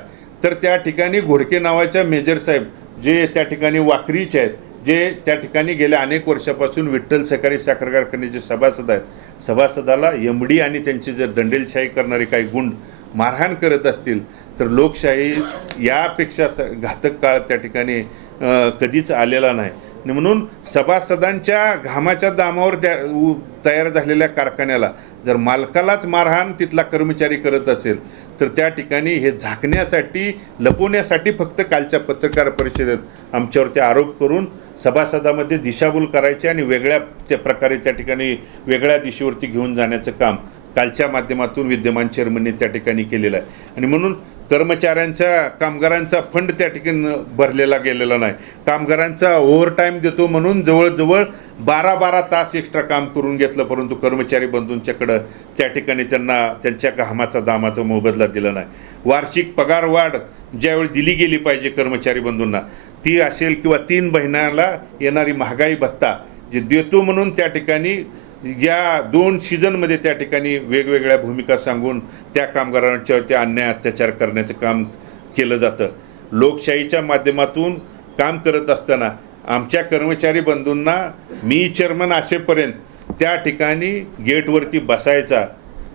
तर त्या ठिकाणी घोडके नावाच्या मेजर साहेब जे त्या ठिकाणी वाकरीचे आहेत, जे त्या ठिकाणी गेल्या अनेक वर्षापासून विठ्ठल सहकारी साखर कारखान्याचे सभासद आहेत, सभासदाला MD आणि त्यांची जर दंडेलशाही करणारे काही गुंड मारहाण करत असतील तर लोकशाही यापेक्षा घातक काळ त्या ठिकाणी कधीच आलेला नाही. म्हणून सभासदांच्या घामाच्या दामावर तयार झालेल्या कारखान्याला जर मालकालाच मारहाण तिथला कर्मचारी करत असेल तर त्या ठिकाणी हे झाकण्यासाठी, लपवण्यासाठी फक्त कालच्या पत्रकार परिषदेत आमच्यावरती आरोप करून सभासदामध्ये दिशाभूल करायचे आणि वेगळ्या त्या प्रकारे त्या ठिकाणी वेगळ्या दिशेवरती घेऊन जाण्याचं काम कालच्या माध्यमातून विद्यमान चेअरमनने त्या ठिकाणी केलेलं आहे. आणि म्हणून कर्मचाऱ्यांच्या, कामगारांचा फंड त्या ठिकाणी भरलेला गेलेला नाही. कामगारांचा ओव्हरटाईम देतो म्हणून जवळजवळ 12 तास एक्स्ट्रा काम करून घेतलं, परंतु कर्मचारी बंधूंच्याकडं त्या ठिकाणी त्यांना त्यांच्या घामाचा दामाचा मोबदला दिला नाही. वार्षिक पगार वाढ ज्यावेळी दिली गेली पाहिजे कर्मचारी बंधूंना ती असेल, किंवा 3 महिन्याला येणारी महागाई भत्ता जे देतो म्हणून त्या ठिकाणी या 2 सीझनमध्ये त्या ठिकाणी वेगवेगळ्या भूमिका सांगून त्या कामगारांच्यावरती अन्याय अत्याचार करण्याचं काम केलं जातं. लोकशाहीच्या माध्यमातून काम करत असताना आमच्या कर्मचारी बंधूंना मी चेअरमन असेपर्यंत त्या ठिकाणी गेटवरती बसायचा,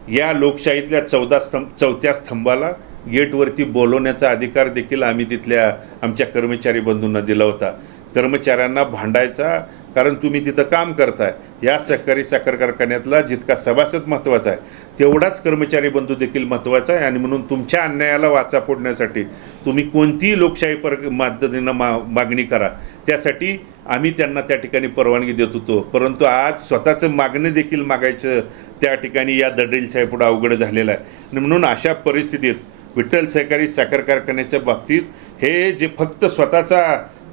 या लोकशाहीतल्या 4थ्या स्तंभाला गेटवरती बोलवण्याचा अधिकार देखील आम्ही तिथल्या आमच्या कर्मचारी बंधूंना दिला होता. कर्मचाऱ्यांना भांडायचा, कारण तुम्ही तिथं काम करताय. या सहकारी साखर कारखान्यातला जितका सभासद महत्त्वाचा आहे तेवढाच कर्मचारी बंधू देखील महत्त्वाचा आहे. आणि म्हणून तुमच्या अन्यायाला वाचा फोडण्यासाठी तुम्ही कोणतीही लोकशाही पद्धतीनं मागणी करा, त्यासाठी आम्ही त्यांना त्या ठिकाणी परवानगी देत होतो. परंतु आज स्वतःचं मागणं देखील मागायचं त्या ठिकाणी या दंडेलशाहीपुढं अवघड झालेलं आहे. आणि म्हणून अशा परिस्थितीत विठ्ठल सहकारी साखर कारखान्याच्या बाबतीत हे जे फक्त स्वतःचा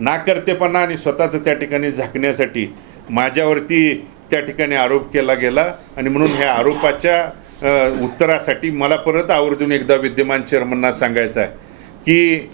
नाकर्तेपणा आणि स्वतःचं त्या ठिकाणी झाकण्यासाठी माझ्यावरती त्या ठिकाणी आरोप केला गेला. आणि म्हणून ह्या आरोपाच्या उत्तरासाठी मला परत आवर्जून एकदा विद्यमान चेअरमनना सांगायचं आहे की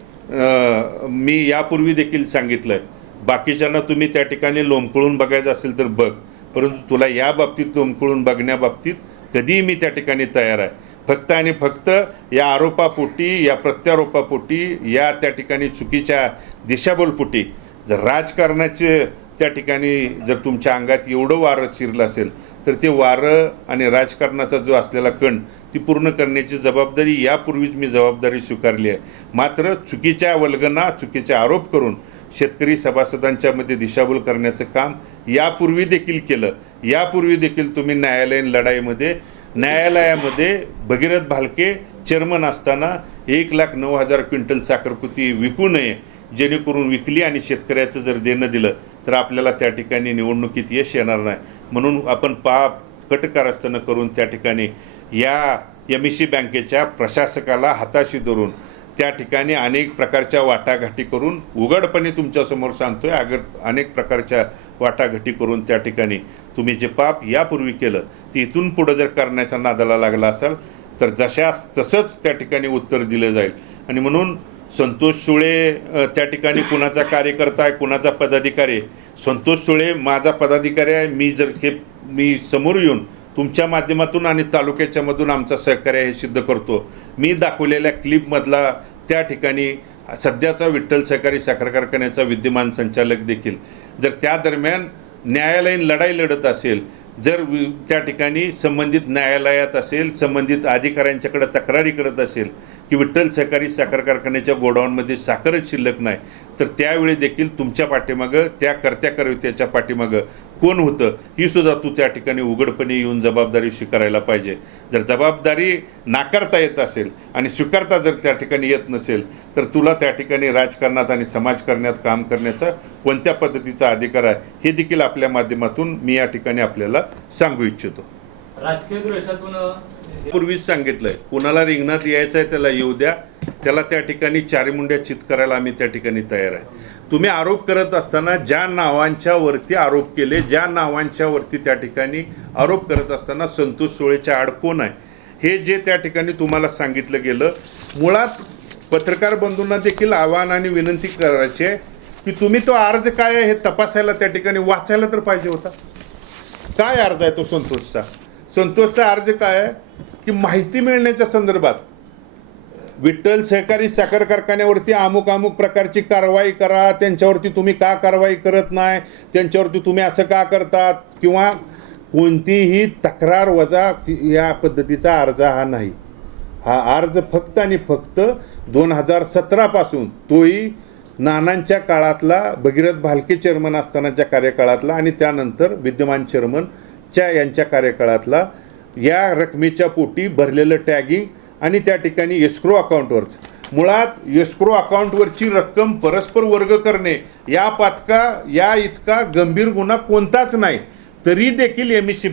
मी यापूर्वी देखील सांगितलं आहे, बाकीच्यांना तुम्ही त्या ठिकाणी लोंबकळून बघायचं असेल तर बघ, परंतु तुला या बाबतीत लोंबकळून बघण्याबाबतीत कधीही मी त्या ठिकाणी तयार आहे. फक्त आणि फक्त या आरोपापोटी, या प्रत्यारोपापोटी, या त्या ठिकाणी चुकीच्या दिशाभूलपोटी जर राजकारणाचे त्या ठिकाणी जर तुमच्या अंगात एवढं वारं शिरलं असेल तर ते वारं आणि राजकारणाचा जो असलेला कण ती पूर्ण करण्याची जबाबदारी यापूर्वीच मी जबाबदारी स्वीकारली आहे. मात्र चुकीच्या वल्गना, चुकीचे आरोप करून शेतकरी सभासदांच्यामध्ये दिशाभूल करण्याचं काम यापूर्वी देखील केलं. यापूर्वी देखील तुम्ही न्यायालयामध्ये भगीरथ भालके चेअरमन असताना 1,09,000 क्विंटल साखरपुती विकू नये, जेणेकरून विकली आणि शेतकऱ्याचं जर देणं दिलं तर आपल्याला त्या ठिकाणी निवडणुकीत यश येणार नाही. म्हणून आपण कटकारस्थानं करून त्या ठिकाणी या MEC बँकेच्या प्रशासकाला हाताशी धरून त्या ठिकाणी अनेक प्रकारच्या वाटाघाटी करून, उघडपणे तुमच्यासमोर सांगतोय, अनेक प्रकारच्या वाटाघाटी करून त्या ठिकाणी तुम्ही जे पाप यापूर्वी केलं ते इथून पुढं जर करण्याच्या नादाला लागला असाल तर तसंच त्या ठिकाणी उत्तर दिलं जाईल. आणि म्हणून संतोष सुळे त्या ठिकाणी कुणाचा कार्यकर्ता आहे, कुणाचा पदाधिकारी आहे. संतोष सुळे माझा पदाधिकारी आहे. मी समोर येऊन तुमच्या माध्यमातून आणि तालुक्याच्या मधून आमचा सहकार्य हे सिद्ध करतो. मी दाखवलेल्या क्लिपमधला त्या ठिकाणी सध्याचा विठ्ठल सहकारी साखर कारखान्याचा विद्यमान संचालक देखील जर त्या दरम्यान न्यायालयीन लढाई लढत असेल, जर त्या ठिकाणी संबंधित न्यायालयात असेल, संबंधित अधिकाऱ्यांच्याकडे तक्रारी करत असेल की विठ्ठल सहकारी साखर कारखान्याच्या गोडाऊनमध्ये साखरच शिल्लक नाही, तर त्यावेळी देखील तुमच्या पाठीमागं, त्या कर्त्याच्या पाठीमागं कोण होतं ही सुद्धा तू त्या ठिकाणी उघडपणे येऊन जबाबदारी स्वीकारायला पाहिजे. जर जबाबदारी नाकारता येत असेल आणि स्वीकारता जर त्या ठिकाणी येत नसेल तर तुला त्या ठिकाणी राजकारणात आणि समाजकारणात काम करण्याचा कोणत्या पद्धतीचा अधिकार आहे हे देखील आपल्या माध्यमातून मी या ठिकाणी आपल्याला सांगू इच्छितो. राजकीय द्वेषातून पूर्वीच सांगितलंय, कुणाला रिंगणात यायचं आहे त्याला येऊ द्या, त्याला त्या ठिकाणी चारीमुंड्या चित करायला आम्ही त्या ठिकाणी तयार आहे. तुम्ही आरोप करत असताना ज्या नावांच्या वरती आरोप केले, ज्या नावांच्या वरती त्या ठिकाणी आरोप करत असताना संतोष सुळेच्या आड कोण आहे हे जे त्या ठिकाणी तुम्हाला सांगितलं गेलं, मुळात पत्रकार बंधूंना देखील आवाहन आणि विनंती करायची आहे की तुम्ही तो अर्ज काय आहे हे तपासायला त्या ठिकाणी वाचायला तर पाहिजे होता. काय अर्ज आहे तो संतोषचा अर्ज काय आहे की माहिती मिळण्याच्या संदर्भात विठ्ठल सहकारी साखर कारखान्यावरती अमुक अमुक प्रकारची कारवाई करा, त्यांच्यावरती तुम्ही का कारवाई करत नाही, त्यांच्यावरती तुम्ही असं का करतात, किंवा कोणतीही तक्रार वजा या पद्धतीचा अर्ज हा नाही. हा अर्ज फक्त आणि फक्त 2017 पासून, तोही नानांच्या काळातला, भगीरथ भालके चेअरमन असतानाच्या कार्यकाळातला आणि त्यानंतर विद्यमान चेअरमनच्या यांच्या कार्यकाळातला या रकमेच्या पोटी भरलेलं टॅगिंग आणि त्या ठिकाणी एस्क्रो अकाउंटवरच, मुळात एस्क्रो अकाउंटवरची रक्कम परस्पर वर्ग करणे या इतका गंभीर गुन्हा कोणताच नाही. तरी देखील एमईसी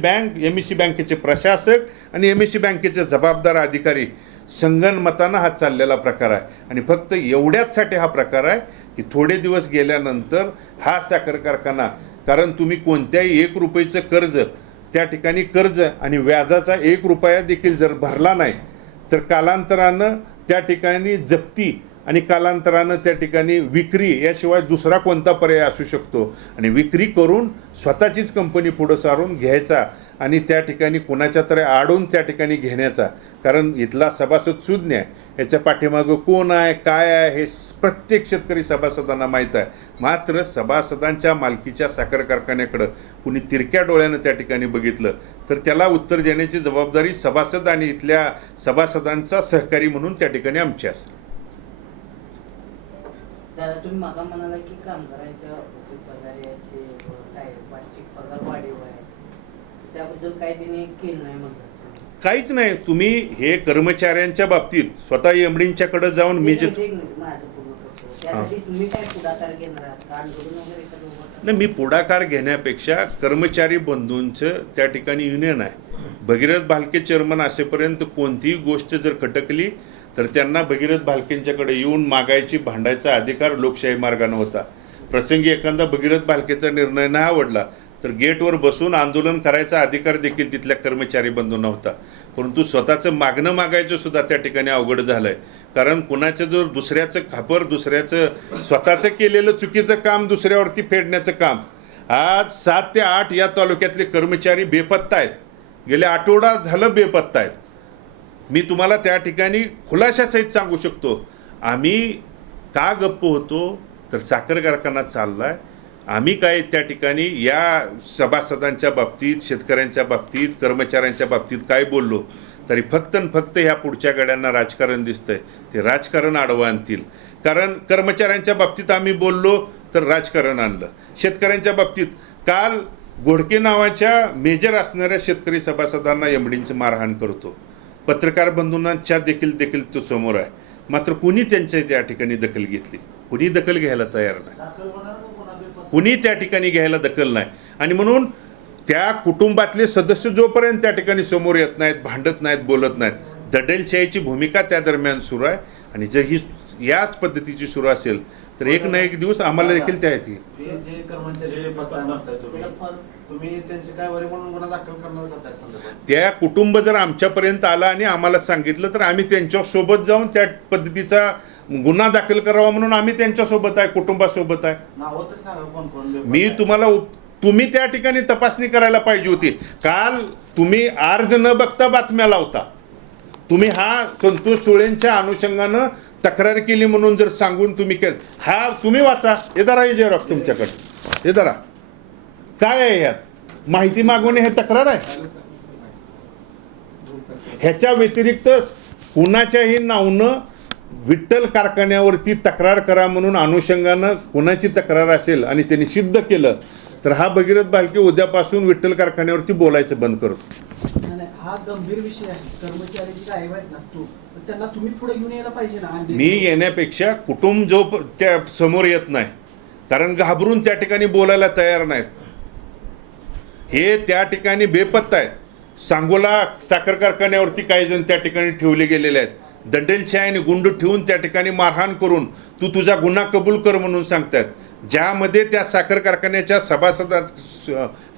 बँकेचे प्रशासक आणि एमईसी बँकेचे जबाबदार अधिकारी संगनमतानं हा चाललेला प्रकार आहे. आणि फक्त एवढ्याचसाठी हा प्रकार आहे की थोडे दिवस गेल्यानंतर हा साखर कारखाना, कारण तुम्ही कोणत्याही 1 रुपयाचं कर्ज त्या ठिकाणी कर्ज आणि व्याजाचा 1 रुपया देखील जर भरला नाही तर कालांतरानं त्या ठिकाणी जप्ती आणि कालांतरानं त्या ठिकाणी विक्री याशिवाय दुसरा कोणता पर्याय असू शकतो. आणि विक्री करून स्वतःचीच कंपनी पुढं सारून घ्यायचा आणि त्या ठिकाणी कुणाच्या तरी आडून त्या ठिकाणी घेण्याचा, कारण इथला सभासद सुज्ञ आहे, याच्या पाठीमागं कोण आहे काय आहे हे प्रत्येक शेतकरी सभासदांना माहीत आहे. मात्र सभासदांच्या मालकीच्या साखर कारखान्याकडं कुणी तिरक्या डोळ्यानं त्या ठिकाणी बघितलं तर त्याला उत्तर देण्याची जबाबदारी सभासद आणि इथल्या सभासदांचा सहकारी म्हणून त्या ठिकाणी आमची असते. दादा, तुम्ही मागा म्हणाला की कामगारांच्या जे पगार आहे ते वार्षिक पगार वाढीव आहे, त्याबद्दल काही त्यांनी केलं नाही म्हणतात. काहीच नाही. तुम्ही हे कर्मचाऱ्यांच्या बाबतीत स्वतः एमडींच्याकडे जाऊन मी जे माझं पूर्ण करतो त्यासाठी तुम्ही काय पुढाकार घेणार आहात का, आंदोलन वगैरे एखादं उभं करणार? नाही, मी पुढाकार घेण्यापेक्षा कर्मचारी बंधूंचं त्या ठिकाणी युनियन आहे. भगीरथ भालके चेअरमन असेपर्यंत कोणतीही गोष्ट जर खटकली तर त्यांना भगीरथ भालकेंच्याकडे येऊन मागायची भांडायचा अधिकार लोकशाही मार्गाने होता. प्रसंगी एखादा भगीरथ भालकेचा निर्णय नाही आवडला तर गेटवर बसून आंदोलन करायचा अधिकार देखील तिथल्या कर्मचारी बंधूंना होता. परंतु स्वतःचं मागणं मागायचं सुद्धा त्या ठिकाणी अवघड झालं आहे. कारण कुणाचं जर दुसऱ्याचं खापर, दुसऱ्याचं स्वतःचं केलेलं चुकीचं काम दुसऱ्यावरती फेडण्याचं काम, आज 7 ते 8 या तालुक्यातले कर्मचारी बेपत्ता आहेत, गेले आठवडा झालं बेपत्ता आहेत. मी तुम्हाला त्या ठिकाणी खुलाशासहित सांगू शकतो, आम्ही का गप्प होतो तर साखर कारखाना चाललाय. आम्ही काय त्या ठिकाणी या सभासदांच्या बाबतीत, शेतकऱ्यांच्या बाबतीत, कर्मचाऱ्यांच्या बाबतीत काय बोललो तरी फक्त आणि फक्त ह्या पुढच्या गड्यांना राजकारण दिसतंय. ते राजकारण आडवं आणतील. कारण कर्मचाऱ्यांच्या बाबतीत आम्ही बोललो तर राजकारण आणलं. शेतकऱ्यांच्या बाबतीत काल घोडके नावाच्या मेजर असणाऱ्या शेतकरी सभासदांना एमडींचं मारहाण करतो. पत्रकार बंधूंच्या देखील तो समोर आहे. मात्र कुणी त्यांच्या त्या ठिकाणी दखल घेतली? कुणी दखल घ्यायला तयार नाही. कुणी त्या ठिकाणी घ्यायला दखल नाही. आणि म्हणून त्या कुटुंबातले सदस्य जोपर्यंत त्या ठिकाणी समोर येत नाहीत, भांडत नाहीत, बोलत नाहीत, दडलशाहीची भूमिका त्या दरम्यान सुरू आहे. आणि जर ही याच पद्धतीची सुरू असेल तर एक ना एक दिवस आम्हाला देखील त्या येतील. जे कर्मचारी पत्ता मागताय तुम्ही त्यांचे काय वरे म्हणून गुन्हा दाखल करणार का त्या संदर्भात? त्या कुटुंब जर आमच्यापर्यंत आलं आणि आम्हाला सांगितलं तर आम्ही त्यांच्यासोबत जाऊन त्या पद्धतीचा गुन्हा दाखल करावा म्हणून आम्ही त्यांच्यासोबत आहे, कुटुंबासोबत आहे. नाव तर सांगा कोण कोण. मी तुम्ही त्या ठिकाणी तपासणी करायला पाहिजे होती. काल तुम्ही अर्ज न बघता बातम्या लावता. तुम्ही हा संतोष सुळेंच्या अनुषंगानं तक्रार केली म्हणून जर सांगून तुम्ही केलं, हा तुम्ही वाचा. हे धरा, हे जेरॉक्स तुमच्याकडे, हे धरा. काय आहे ह्यात? माहिती मागवणे हे तक्रार आहे? ह्याच्या व्यतिरिक्त कुणाच्याही नावनं विठ्ठल कारखान्यावरती तक्रार करा म्हणून अनुषंगानं कोणाची तक्रार असेल आणि त्यांनी सिद्ध केलं तर हा भगीरथ भालके उद्यापासून विठ्ठल कारखान्यावरती बोलायचं बंद करतो. नाही, हा गंभीर विषय आहे. कर्मचारी जे गायब आहेत ना त्यांना तुम्ही पुढे घेऊन यायला पाहिजे ना. मी येण्यापेक्षा कुटुंब जो त्या समोर येत नाही, कारण घाबरून त्या ठिकाणी बोलायला तयार नाहीत. हे त्या ठिकाणी बेपत्ता आहेत. सांगोला साखर कारखान्यावरती काही जण त्या ठिकाणी ठेवले गेलेले आहेत. दंडेलशाही आणि गुंड ठेवून त्या ठिकाणी मारहाण करून तू तुझा गुन्हा कबूल कर म्हणून सांगतात, ज्यामध्ये त्या साखर कारखान्याच्या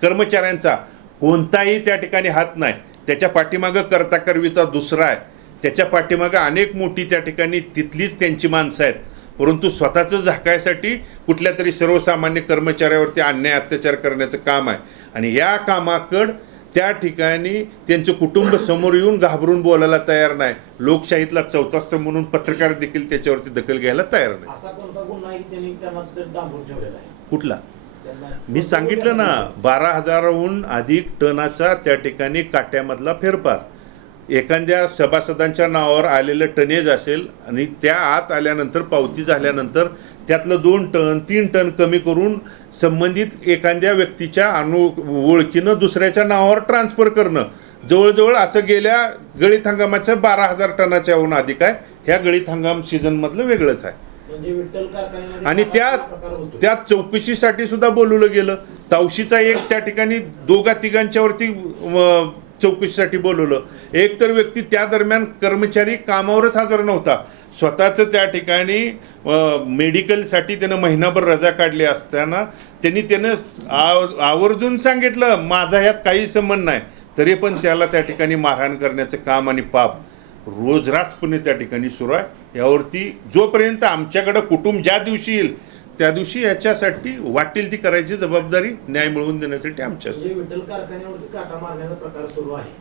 कर्मचाऱ्यांचा कोणताही त्या ठिकाणी हात नाही. त्याच्या पाठीमागं करता करविता दुसरा आहे. त्याच्या पाठीमागं अनेक मोठी त्या ठिकाणी तिथलीच त्यांची माणसं आहेत, परंतु स्वतःचं झाकायसाठी कुठल्या तरी सर्वसामान्य कर्मचाऱ्यावरती अन्याय अत्याचार करण्याचं काम आहे. आणि या कामाकडं त्या ठिकाणी त्यांचं कुटुंब समोर येऊन घाबरून बोलायला तयार नाही. लोकशाहीतला चौथा स्तंभ म्हणून पत्रकार देखील त्याच्यावरती दखल घ्यायला तयार नाही. असा कोणता गुन्हा आहे की त्यांनी त्यामध्ये डांबून ठेवलेला आहे? कुठला? मी सांगितलं ना, 12,000हून अधिक टनाचा त्या ठिकाणी काट्यामधला फेरफार. एखाद्या सभासदांच्या नावावर आलेलं टनेज असेल आणि त्या आत आल्यानंतर पावती झाल्यानंतर त्यातलं 2 टन 3 टन कमी करून संबंधित एखाद्या व्यक्तीच्या ओळखीनं दुसऱ्याच्या नावावर ट्रान्सफर करणं, जवळजवळ असं गेल्या गळीत हंगामाच्या 12,000 टनाच्याहून अधिक आहे. ह्या गळीत हंगाम सीझनमधलं वेगळंच आहे. म्हणजे विठ्ठल कारखान्यामध्ये आणि त्या चौकशीसाठी सुद्धा बोलवलं गेलं. तावशीचा एक त्या ठिकाणी 2-3 वरती चौकशीसाठी बोलवलं. एक तर व्यक्ती त्या दरम्यान कर्मचारी कामावरच हजर नव्हता. स्वतःचं त्या ठिकाणी मेडिकलसाठी त्यानं महिनाभर रजा काढली असताना त्यानं आवर्जून सांगितलं माझा ह्यात काही संबंध नाही, तरी पण त्याला त्या ठिकाणी मारहाण करण्याचं काम आणि पाप रोजरासपणे त्या ठिकाणी सुरू आहे. यावरती जोपर्यंत आमच्याकडं कुटुंब ज्या दिवशी येईल त्या दिवशी याच्यासाठी वाटेल ती करायची जबाबदारी न्याय मिळवून देण्यासाठी आमच्या. म्हणजे विठ्ठल कारखान्यावरती काटा मारण्याचा प्रकार सुरू आहे.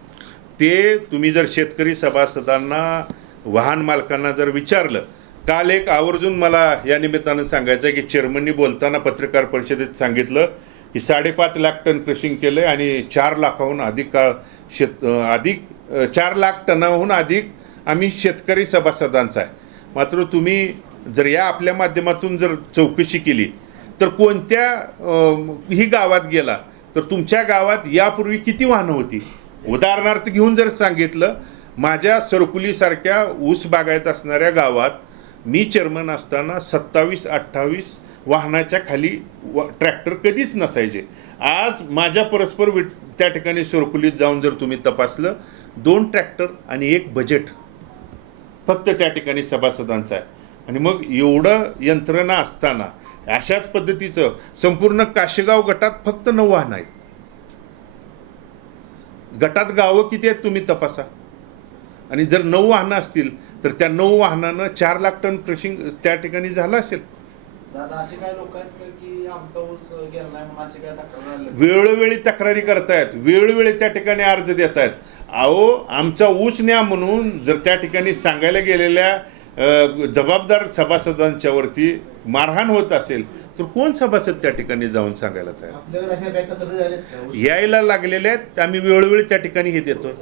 ते तुम्ही जर शेतकरी सभासदांना, वाहन मालकांना जर विचारलं, काल एक आवर्जून मला या निमित्तानं सांगायचं आहे की चेअरमननी बोलताना पत्रकार परिषदेत सांगितलं की 5.5 लाख टन क्रशिंग केलंय आणि 4 लाखाहून अधिक 4 लाख टनाहून अधिक आम्ही शेतकरी सभासदांचा आहे. मात्र तुम्ही जर या आपल्या माध्यमातून जर चौकशी केली तर कोणत्या ही गावात गेला तर तुमच्या गावात यापूर्वी किती वाहनं होती? उदाहरणार्थ घेऊन जर सांगितलं, माझ्या सरकुलीसारख्या ऊस बागायत असणाऱ्या गावात मी चेअरमन असताना 27-28 वाहनाच्या खाली ट्रॅक्टर कधीच नसायचे. आज माझ्या परस्पर त्या ठिकाणी सरकुलीत जाऊन जर तुम्ही तपासलं, 2 ट्रॅक्टर आणि 1 बजेट फक्त त्या ठिकाणी सभासदांचं आहे. आणि मग एवढं यंत्रणा असताना अशाच पद्धतीचं संपूर्ण काशेगाव गटात फक्त 9 वाहनं आहेत. गटात गावं किती आहेत तुम्ही तपासा. आणि जर 9 वाहनं असतील तर त्या 9 वाहनानं 4 लाख टन क्रशिंग त्या ठिकाणी झालं असेल. दादा असे काय लोक आहेत की आमचा ऊस गेला नाही म्हणून असे काय तक्रार वेळोवेळी तक्रारी करतायत, वेळोवेळी त्या ठिकाणी अर्ज देत आहेत. अहो, आमचा ऊस न्या म्हणून जर त्या ठिकाणी सांगायला गेलेल्या जबाबदार सभासदांच्या वरती मारहाण होत असेल तर कोण सभासद त्या ठिकाणी जाऊन सांगायला तयार? आपल्याकडे अशा काही तक्रारी आल्या यायला लागलेले आहेत. आम्ही वेळोवेळी त्या ठिकाणी हे देतो.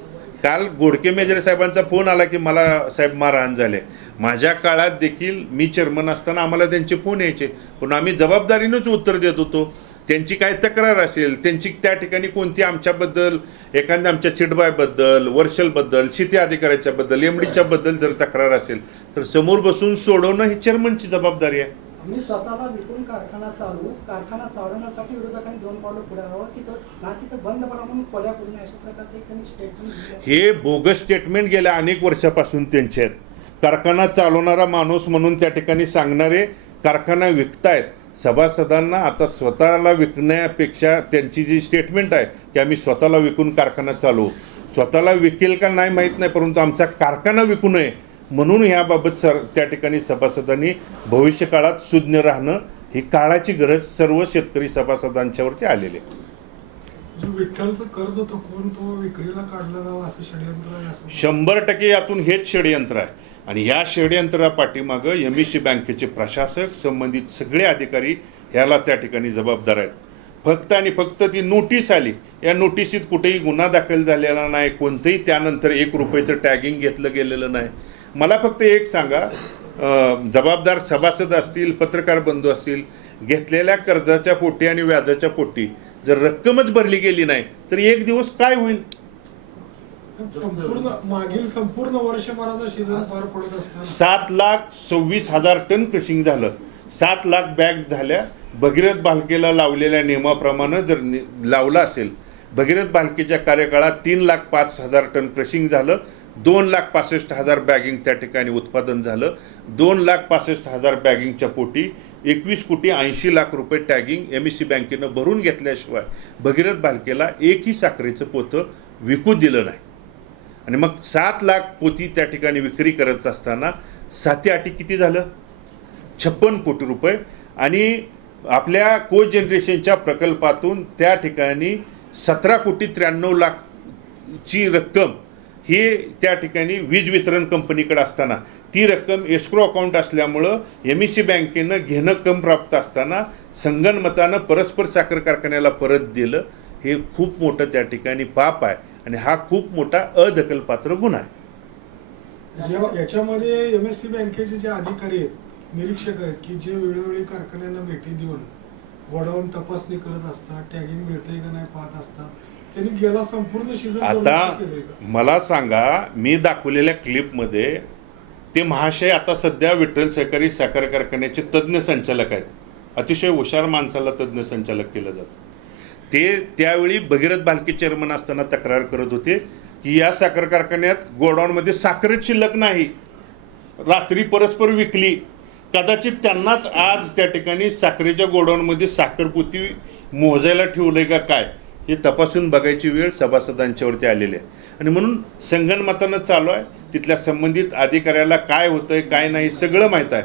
काल घोडके मेजर साहेबांचा फोन आला की मला साहेब मारहाण झाले. माझ्या काळात देखील मी चेअरमन असताना आम्हाला त्यांचे फोन यायचे, पण आम्ही जबाबदारीनंच उत्तर देत होतो. त्यांची काय तक्रार असेल, त्यांची त्या ठिकाणी कोणती आमच्याबद्दल, एखाद्या आमच्या चिडबायबद्दल, वर्षलबद्दल, शेती अधिकाऱ्याच्याबद्दल, एमडीच्या बद्दल जर तक्रार असेल तर समोर बसून सोडवणं ही चेअरमनची जबाबदारी आहे. आम्ही स्वतःला विकून कारखाना चालवण्यासाठी विरोधकांनी 2 पावलं पुढे राहावं की ना की बंद पडा म्हणून खोल्या करून अशा प्रकारचे एक स्टेटमेंट. हे बोगस स्टेटमेंट गेल्या अनेक वर्षापासून त्यांचे आहेत. कारखाना चालवणारा माणूस म्हणून त्या ठिकाणी सांगणारे कारखाना विकतायत. सभासदांना आता स्वतःला विकण्यापेक्षा त्यांची जी स्टेटमेंट आहे की आम्ही स्वतःला विकून कारखाना चालवू, स्वतःला विकेल का नाही माहीत नाही, परंतु आमचा कारखाना विकू नये म्हणून ह्याबाबत त्या ठिकाणी सभासदांनी भविष्य काळात सुज्ञ राहणं ही काळाची गरज सर्व शेतकरी सभासदांच्यावरती आलेली आहे. विठ्ठलचं कर्ज थकवून तो विक्रीला काढला जावा असं षडयंत्र आहे. 100% यातून हेच षडयंत्र आहे. आणि या षडयंत्रापाठीमागं एमईसी बँकेचे प्रशासक, संबंधित सगळे अधिकारी याला त्या ठिकाणी जबाबदार आहेत. फक्त आणि फक्त ती नोटीस आली, या नोटिसीत कुठेही गुन्हा दाखल झालेला नाही, कोणतंही त्यानंतर 1 रुपयाचं टॅगिंग घेतलं गेलेलं नाही. मला फक्त एक सांगा, जबाबदार सभासद असतील, पत्रकार बंधू असतील, घेतलेल्या कर्जाच्या पोटी आणि व्याजाच्या पोटी जर रक्कमच भरली गेली नाही तर एक दिवस काय होईल? मागील संपूर्ण वर्षभराचा सीझन पार पडत असताना 7,26,000 टन क्रशिंग झालं, 7 लाख बॅग झाल्या. भगीरथ भालकेला लावलेल्या नियमाप्रमाणे जर लावला असेल, भगीरथ भालकेच्या कार्यकाळात 3,05,000 टन क्रशिंग झालं, 2,65,000 बॅगिंग त्या ठिकाणी उत्पादन झालं. 2,65,000 बॅगिंगच्या पोटी 21,80,00,000 रुपये टॅगिंग MSC बँकेनं भरून घेतल्याशिवाय भगीरथ भालकेला एकही साखरेचं पोतं विकू दिलं नाही. आणि मग 7 लाख पोती त्या ठिकाणी विक्री करत असताना 7-8 किती झालं? 56 कोटी रुपये. आणि आपल्या को जनरेशनच्या प्रकल्पातून त्या ठिकाणी 17,93,00,000ची रक्कम ही त्या ठिकाणी वीज वितरण कंपनीकडे असताना ती रक्कम एस्क्रो अकाउंट असल्यामुळं MSC बँकेनं घेणं कम प्राप्त असताना संगनमतानं परस्पर साखर कारखान्याला परत दिलं. हे खूप मोठं त्या ठिकाणी पाप आहे आणि हा खूप मोठा अदखलपात्र गुन्हा आहे. याच्यामध्ये MSC बँकेचे जे अधिकारी आहेत, निरीक्षक आहेत, की जे वेळोवेळी कारखान्यांना भेटी देऊन गोडाऊन तपासणी करत असतात, टॅगिंग मिळतंय का नाही पाहत असतात, त्यांनी गेला संपूर्ण सीझन आता मला सांगा, मी दाखवलेल्या क्लिपमध्ये ते महाशय आता सध्या विठ्ठल सहकारी साखर कारखान्याचे तज्ज्ञ संचालक आहेत. अतिशय हुशार माणसाला तज्ज्ञ संचालक केलं जातं. ते त्यावेळी भगीरथ भालके चेअरमन असताना तक्रार करत होते की या साखर कारखान्यात गोडाऊनमध्ये साखरच शिल्लक नाही, रात्री परस्पर विकली. कदाचित त्यांनाच आज त्या ठिकाणी साखरेच्या गोडाऊनमध्ये साखरपोती मोजायला ठेवलंय का काय हे तपासून बघायची वेळ सभासदांच्यावरती आलेली आहे. आणि म्हणून संगनमतानं चालू आहे. तिथल्या संबंधित अधिकाऱ्याला काय होतंय काय नाही सगळं माहीत आहे.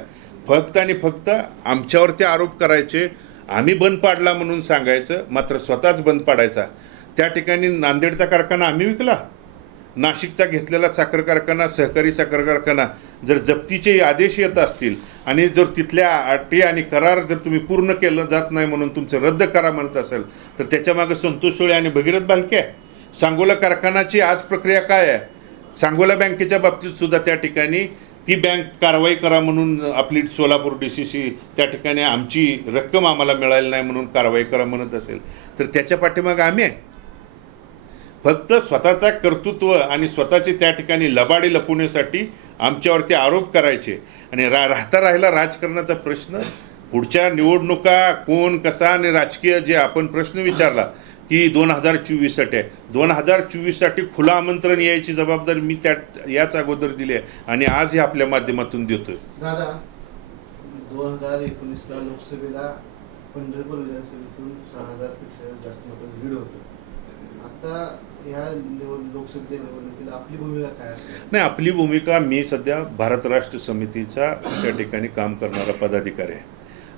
फक्त आणि फक्त आमच्यावरती आरोप करायचे, आम्ही बंद पाडला म्हणून सांगायचं, मात्र स्वतःच बंद पाडायचा. त्या ठिकाणी नांदेडचा कारखाना आम्ही विकला, नाशिकचा घेतलेला साखर कारखाना, सहकारी साखर कारखाना जर जप्तीचे आदेश येत असतील आणि जर तिथल्या अटी आणि करार जर तुम्ही पूर्ण केलं जात नाही म्हणून तुमचं रद्द करा म्हणत असेल तर त्याच्यामागे संतोष सुळे आणि भगीरथ भालके आहे. सांगोला कारखानाची आज प्रक्रिया काय आहे? सांगोला बँकेच्या बाबतीत सुद्धा त्या ठिकाणी ती बँक कारवाई करा म्हणून आपली सोलापूर DCC त्या ठिकाणी आमची रक्कम आम्हाला मिळाली नाही म्हणून कारवाई करा म्हणत असेल तर त्याच्या पाठीमागे आम्ही आहे. फक्त स्वतःचा कर्तृत्व आणि स्वतःची त्या ठिकाणी लबाडी लपवण्यासाठी आमच्यावरती आरोप करायचे. आणि राहता राहिला राजकारणाचा प्रश्न, पुढच्या निवडणुका कोण कसा आणि राजकीय जे आपण प्रश्न विचारला की 2024साठी आहे, 2024साठी खुलं आमंत्रण यायची जबाबदारी मी याच अगोदर दिली आहे आणि आज हे आपल्या माध्यमातून देतोय. दादा 2019ला लोकसभेला पंढरपूर विधानसभेतून 6,000 पेक्षा जास्त मतं लीड होतं. आता ह्या लोकसभेच्या निवडणुकीला आपली भूमिका काय असेल? नाही, आपली भूमिका, मी सध्या भारत राष्ट्र समितीचा त्या ठिकाणी काम करणारा पदाधिकारी आहे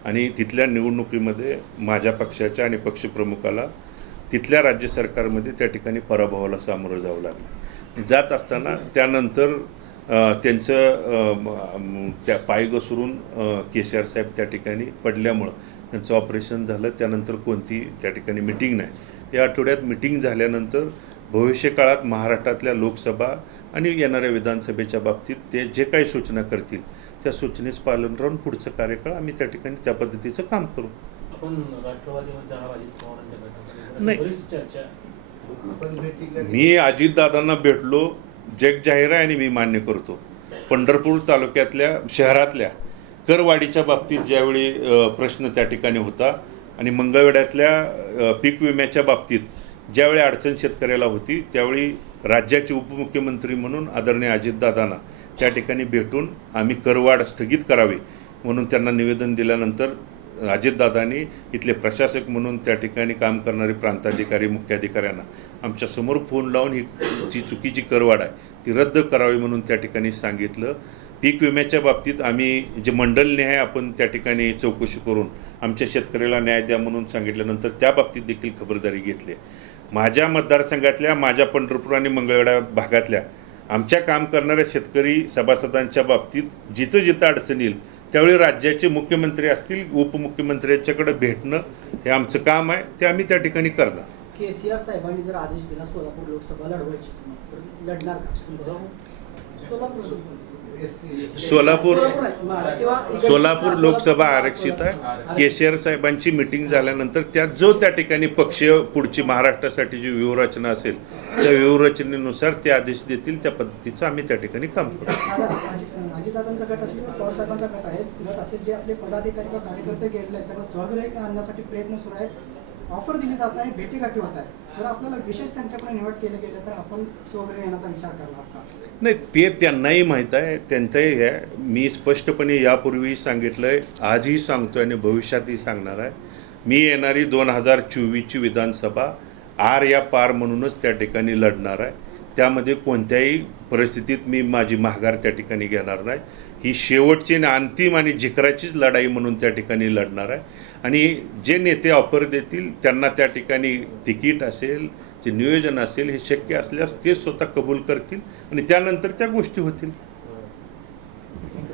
आणि तिथल्या निवडणुकीमध्ये माझ्या पक्षाच्या आणि पक्षप्रमुखाला तिथल्या राज्य सरकारमध्ये त्या ठिकाणी पराभवाला सामोरं जावं लागलं. जात असताना त्यानंतर त्यांचं त्या पाय घसरून KCR साहेब त्या ठिकाणी पडल्यामुळं त्यांचं ऑपरेशन झालं. त्यानंतर कोणती त्या ठिकाणी मिटिंग नाही. या आठवड्यात मिटिंग झाल्यानंतर भविष्यकाळात महाराष्ट्रातल्या लोकसभा आणि येणाऱ्या विधानसभेच्या बाबतीत ते जे काही सूचना करतील त्या सूचनेस पालन राहून पुढचं कार्यकाळ आम्ही त्या ठिकाणी त्या पद्धतीचं काम करू. आपण राष्ट्रवादीमध्ये जाणार अजित पवारांच्या गटामध्ये नाही. बरीच चर्चा. मी अजितदादांना भेटलो, जग जाहीर आहे आणि मी मान्य करतो. पंढरपूर तालुक्यातल्या शहरातल्या करवाढीच्या बाबतीत ज्यावेळी प्रश्न त्या ठिकाणी होता आणि मंगळवेढ्यातल्या पीक विम्याच्या बाबतीत ज्यावेळी अडचण शेतकऱ्याला होती त्यावेळी राज्याचे उपमुख्यमंत्री म्हणून आदरणीय अजितदादांना त्या ठिकाणी भेटून आम्ही करवाढ स्थगित करावी म्हणून त्यांना निवेदन दिल्यानंतर अजितदादांनी इथले प्रशासक म्हणून त्या ठिकाणी काम करणारे प्रांताधिकारी मुख्याधिकाऱ्यांना आमच्यासमोर फोन लावून ही जी चुकीची करवाढ आहे ती रद्द करावी म्हणून त्या ठिकाणी सांगितलं. पीक विम्याच्या बाबतीत आम्ही जे मंडलनिहाय आपण त्या ठिकाणी चौकशी करून आमच्या शेतकऱ्याला न्याय द्या म्हणून सांगितल्यानंतर त्या बाबतीत देखील खबरदारी घेतली. माझ्या मतदारसंघातल्या, माझ्या पंढरपूर आणि मंगळवेढा भागातल्या आमच्या काम करणाऱ्या शेतकरी सभासदांच्या बाबतीत जिथं जिथं अडचण येईल त्यावेळी राज्याचे मुख्यमंत्री असतील, उपमुख्यमंत्र्यांच्याकडे भेटणं हे आमचं काम आहे, ते आम्ही त्या ठिकाणी करणार. KCR साहेबांनी जर आदेश दिला सोलापूर लोकसभा लढवायची तर लढणार का? सोलापूर सोलापूर लोकसभा आरक्षित आहे. केसीआर साहेबांची मिटिंग झाल्यानंतर त्यात जो त्या ठिकाणी पक्षीय पुढची महाराष्ट्रासाठी जी व्यूहरचना असेल त्या व्यूहरचनेनुसार ते आदेश देतील त्या पद्धतीचं आम्ही त्या ठिकाणी काम करू. अजितदादांचा गट असेल किंवा पवार साहेबांचा गट आहे, गट असेल जे आपले पदाधिकारी किंवा कार्यकर्ते गेलेले आहेत त्यांना स्वगृह आणण्यासाठी प्रयत्न सुरू आहेत, ऑफर दिली जात नाही, भेटीगाठी होत आहे. जर आपल्याला विशेष त्यांच्याकडे निवड केलं गेलं तर आपण स्वगृह येण्याचा विचार करणार का? नाही, ते त्यांनाही माहीत आहे, त्यांचंही हे मी स्पष्टपणे यापूर्वी सांगितलंय, आजही सांगतोय आणि भविष्यातही सांगणार आहे. मी येणारी 2024ची विधानसभा आर या पार म्हणूनच त्या ठिकाणी लढणार आहे. त्यामध्ये कोणत्याही परिस्थितीत मी माझी माघार त्या ठिकाणी घेणार नाही. ही शेवटची आणि अंतिम आणि जिकराचीच लढाई म्हणून त्या ठिकाणी लढणार आहे. आणि जे नेते ऑफर देतील त्यांना त्या ठिकाणी तिकीट असेल, जे नियोजन असेल, हे शक्य असल्यास ते स्वतः कबूल करतील आणि त्यानंतर त्या गोष्टी होतील.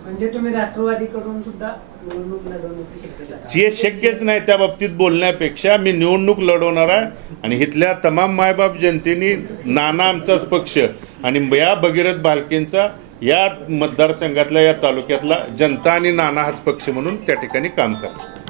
म्हणजे तुम्ही राष्ट्रवादीकडून सुद्धा निवडणूक लढवण्याची शक्यता आहे? जे शक्यच नाही त्या बाबतीत बोलण्यापेक्षा मी निवडणूक लढवणार आहे आणि इथल्या तमाम मायबाप जनतेने नाना आमचाच पक्ष आणि या भगीरथ भालकेंचा या मतदारसंघातल्या या तालुक्यातला जनता आणि नाना हाच पक्ष म्हणून त्या ठिकाणी काम करा.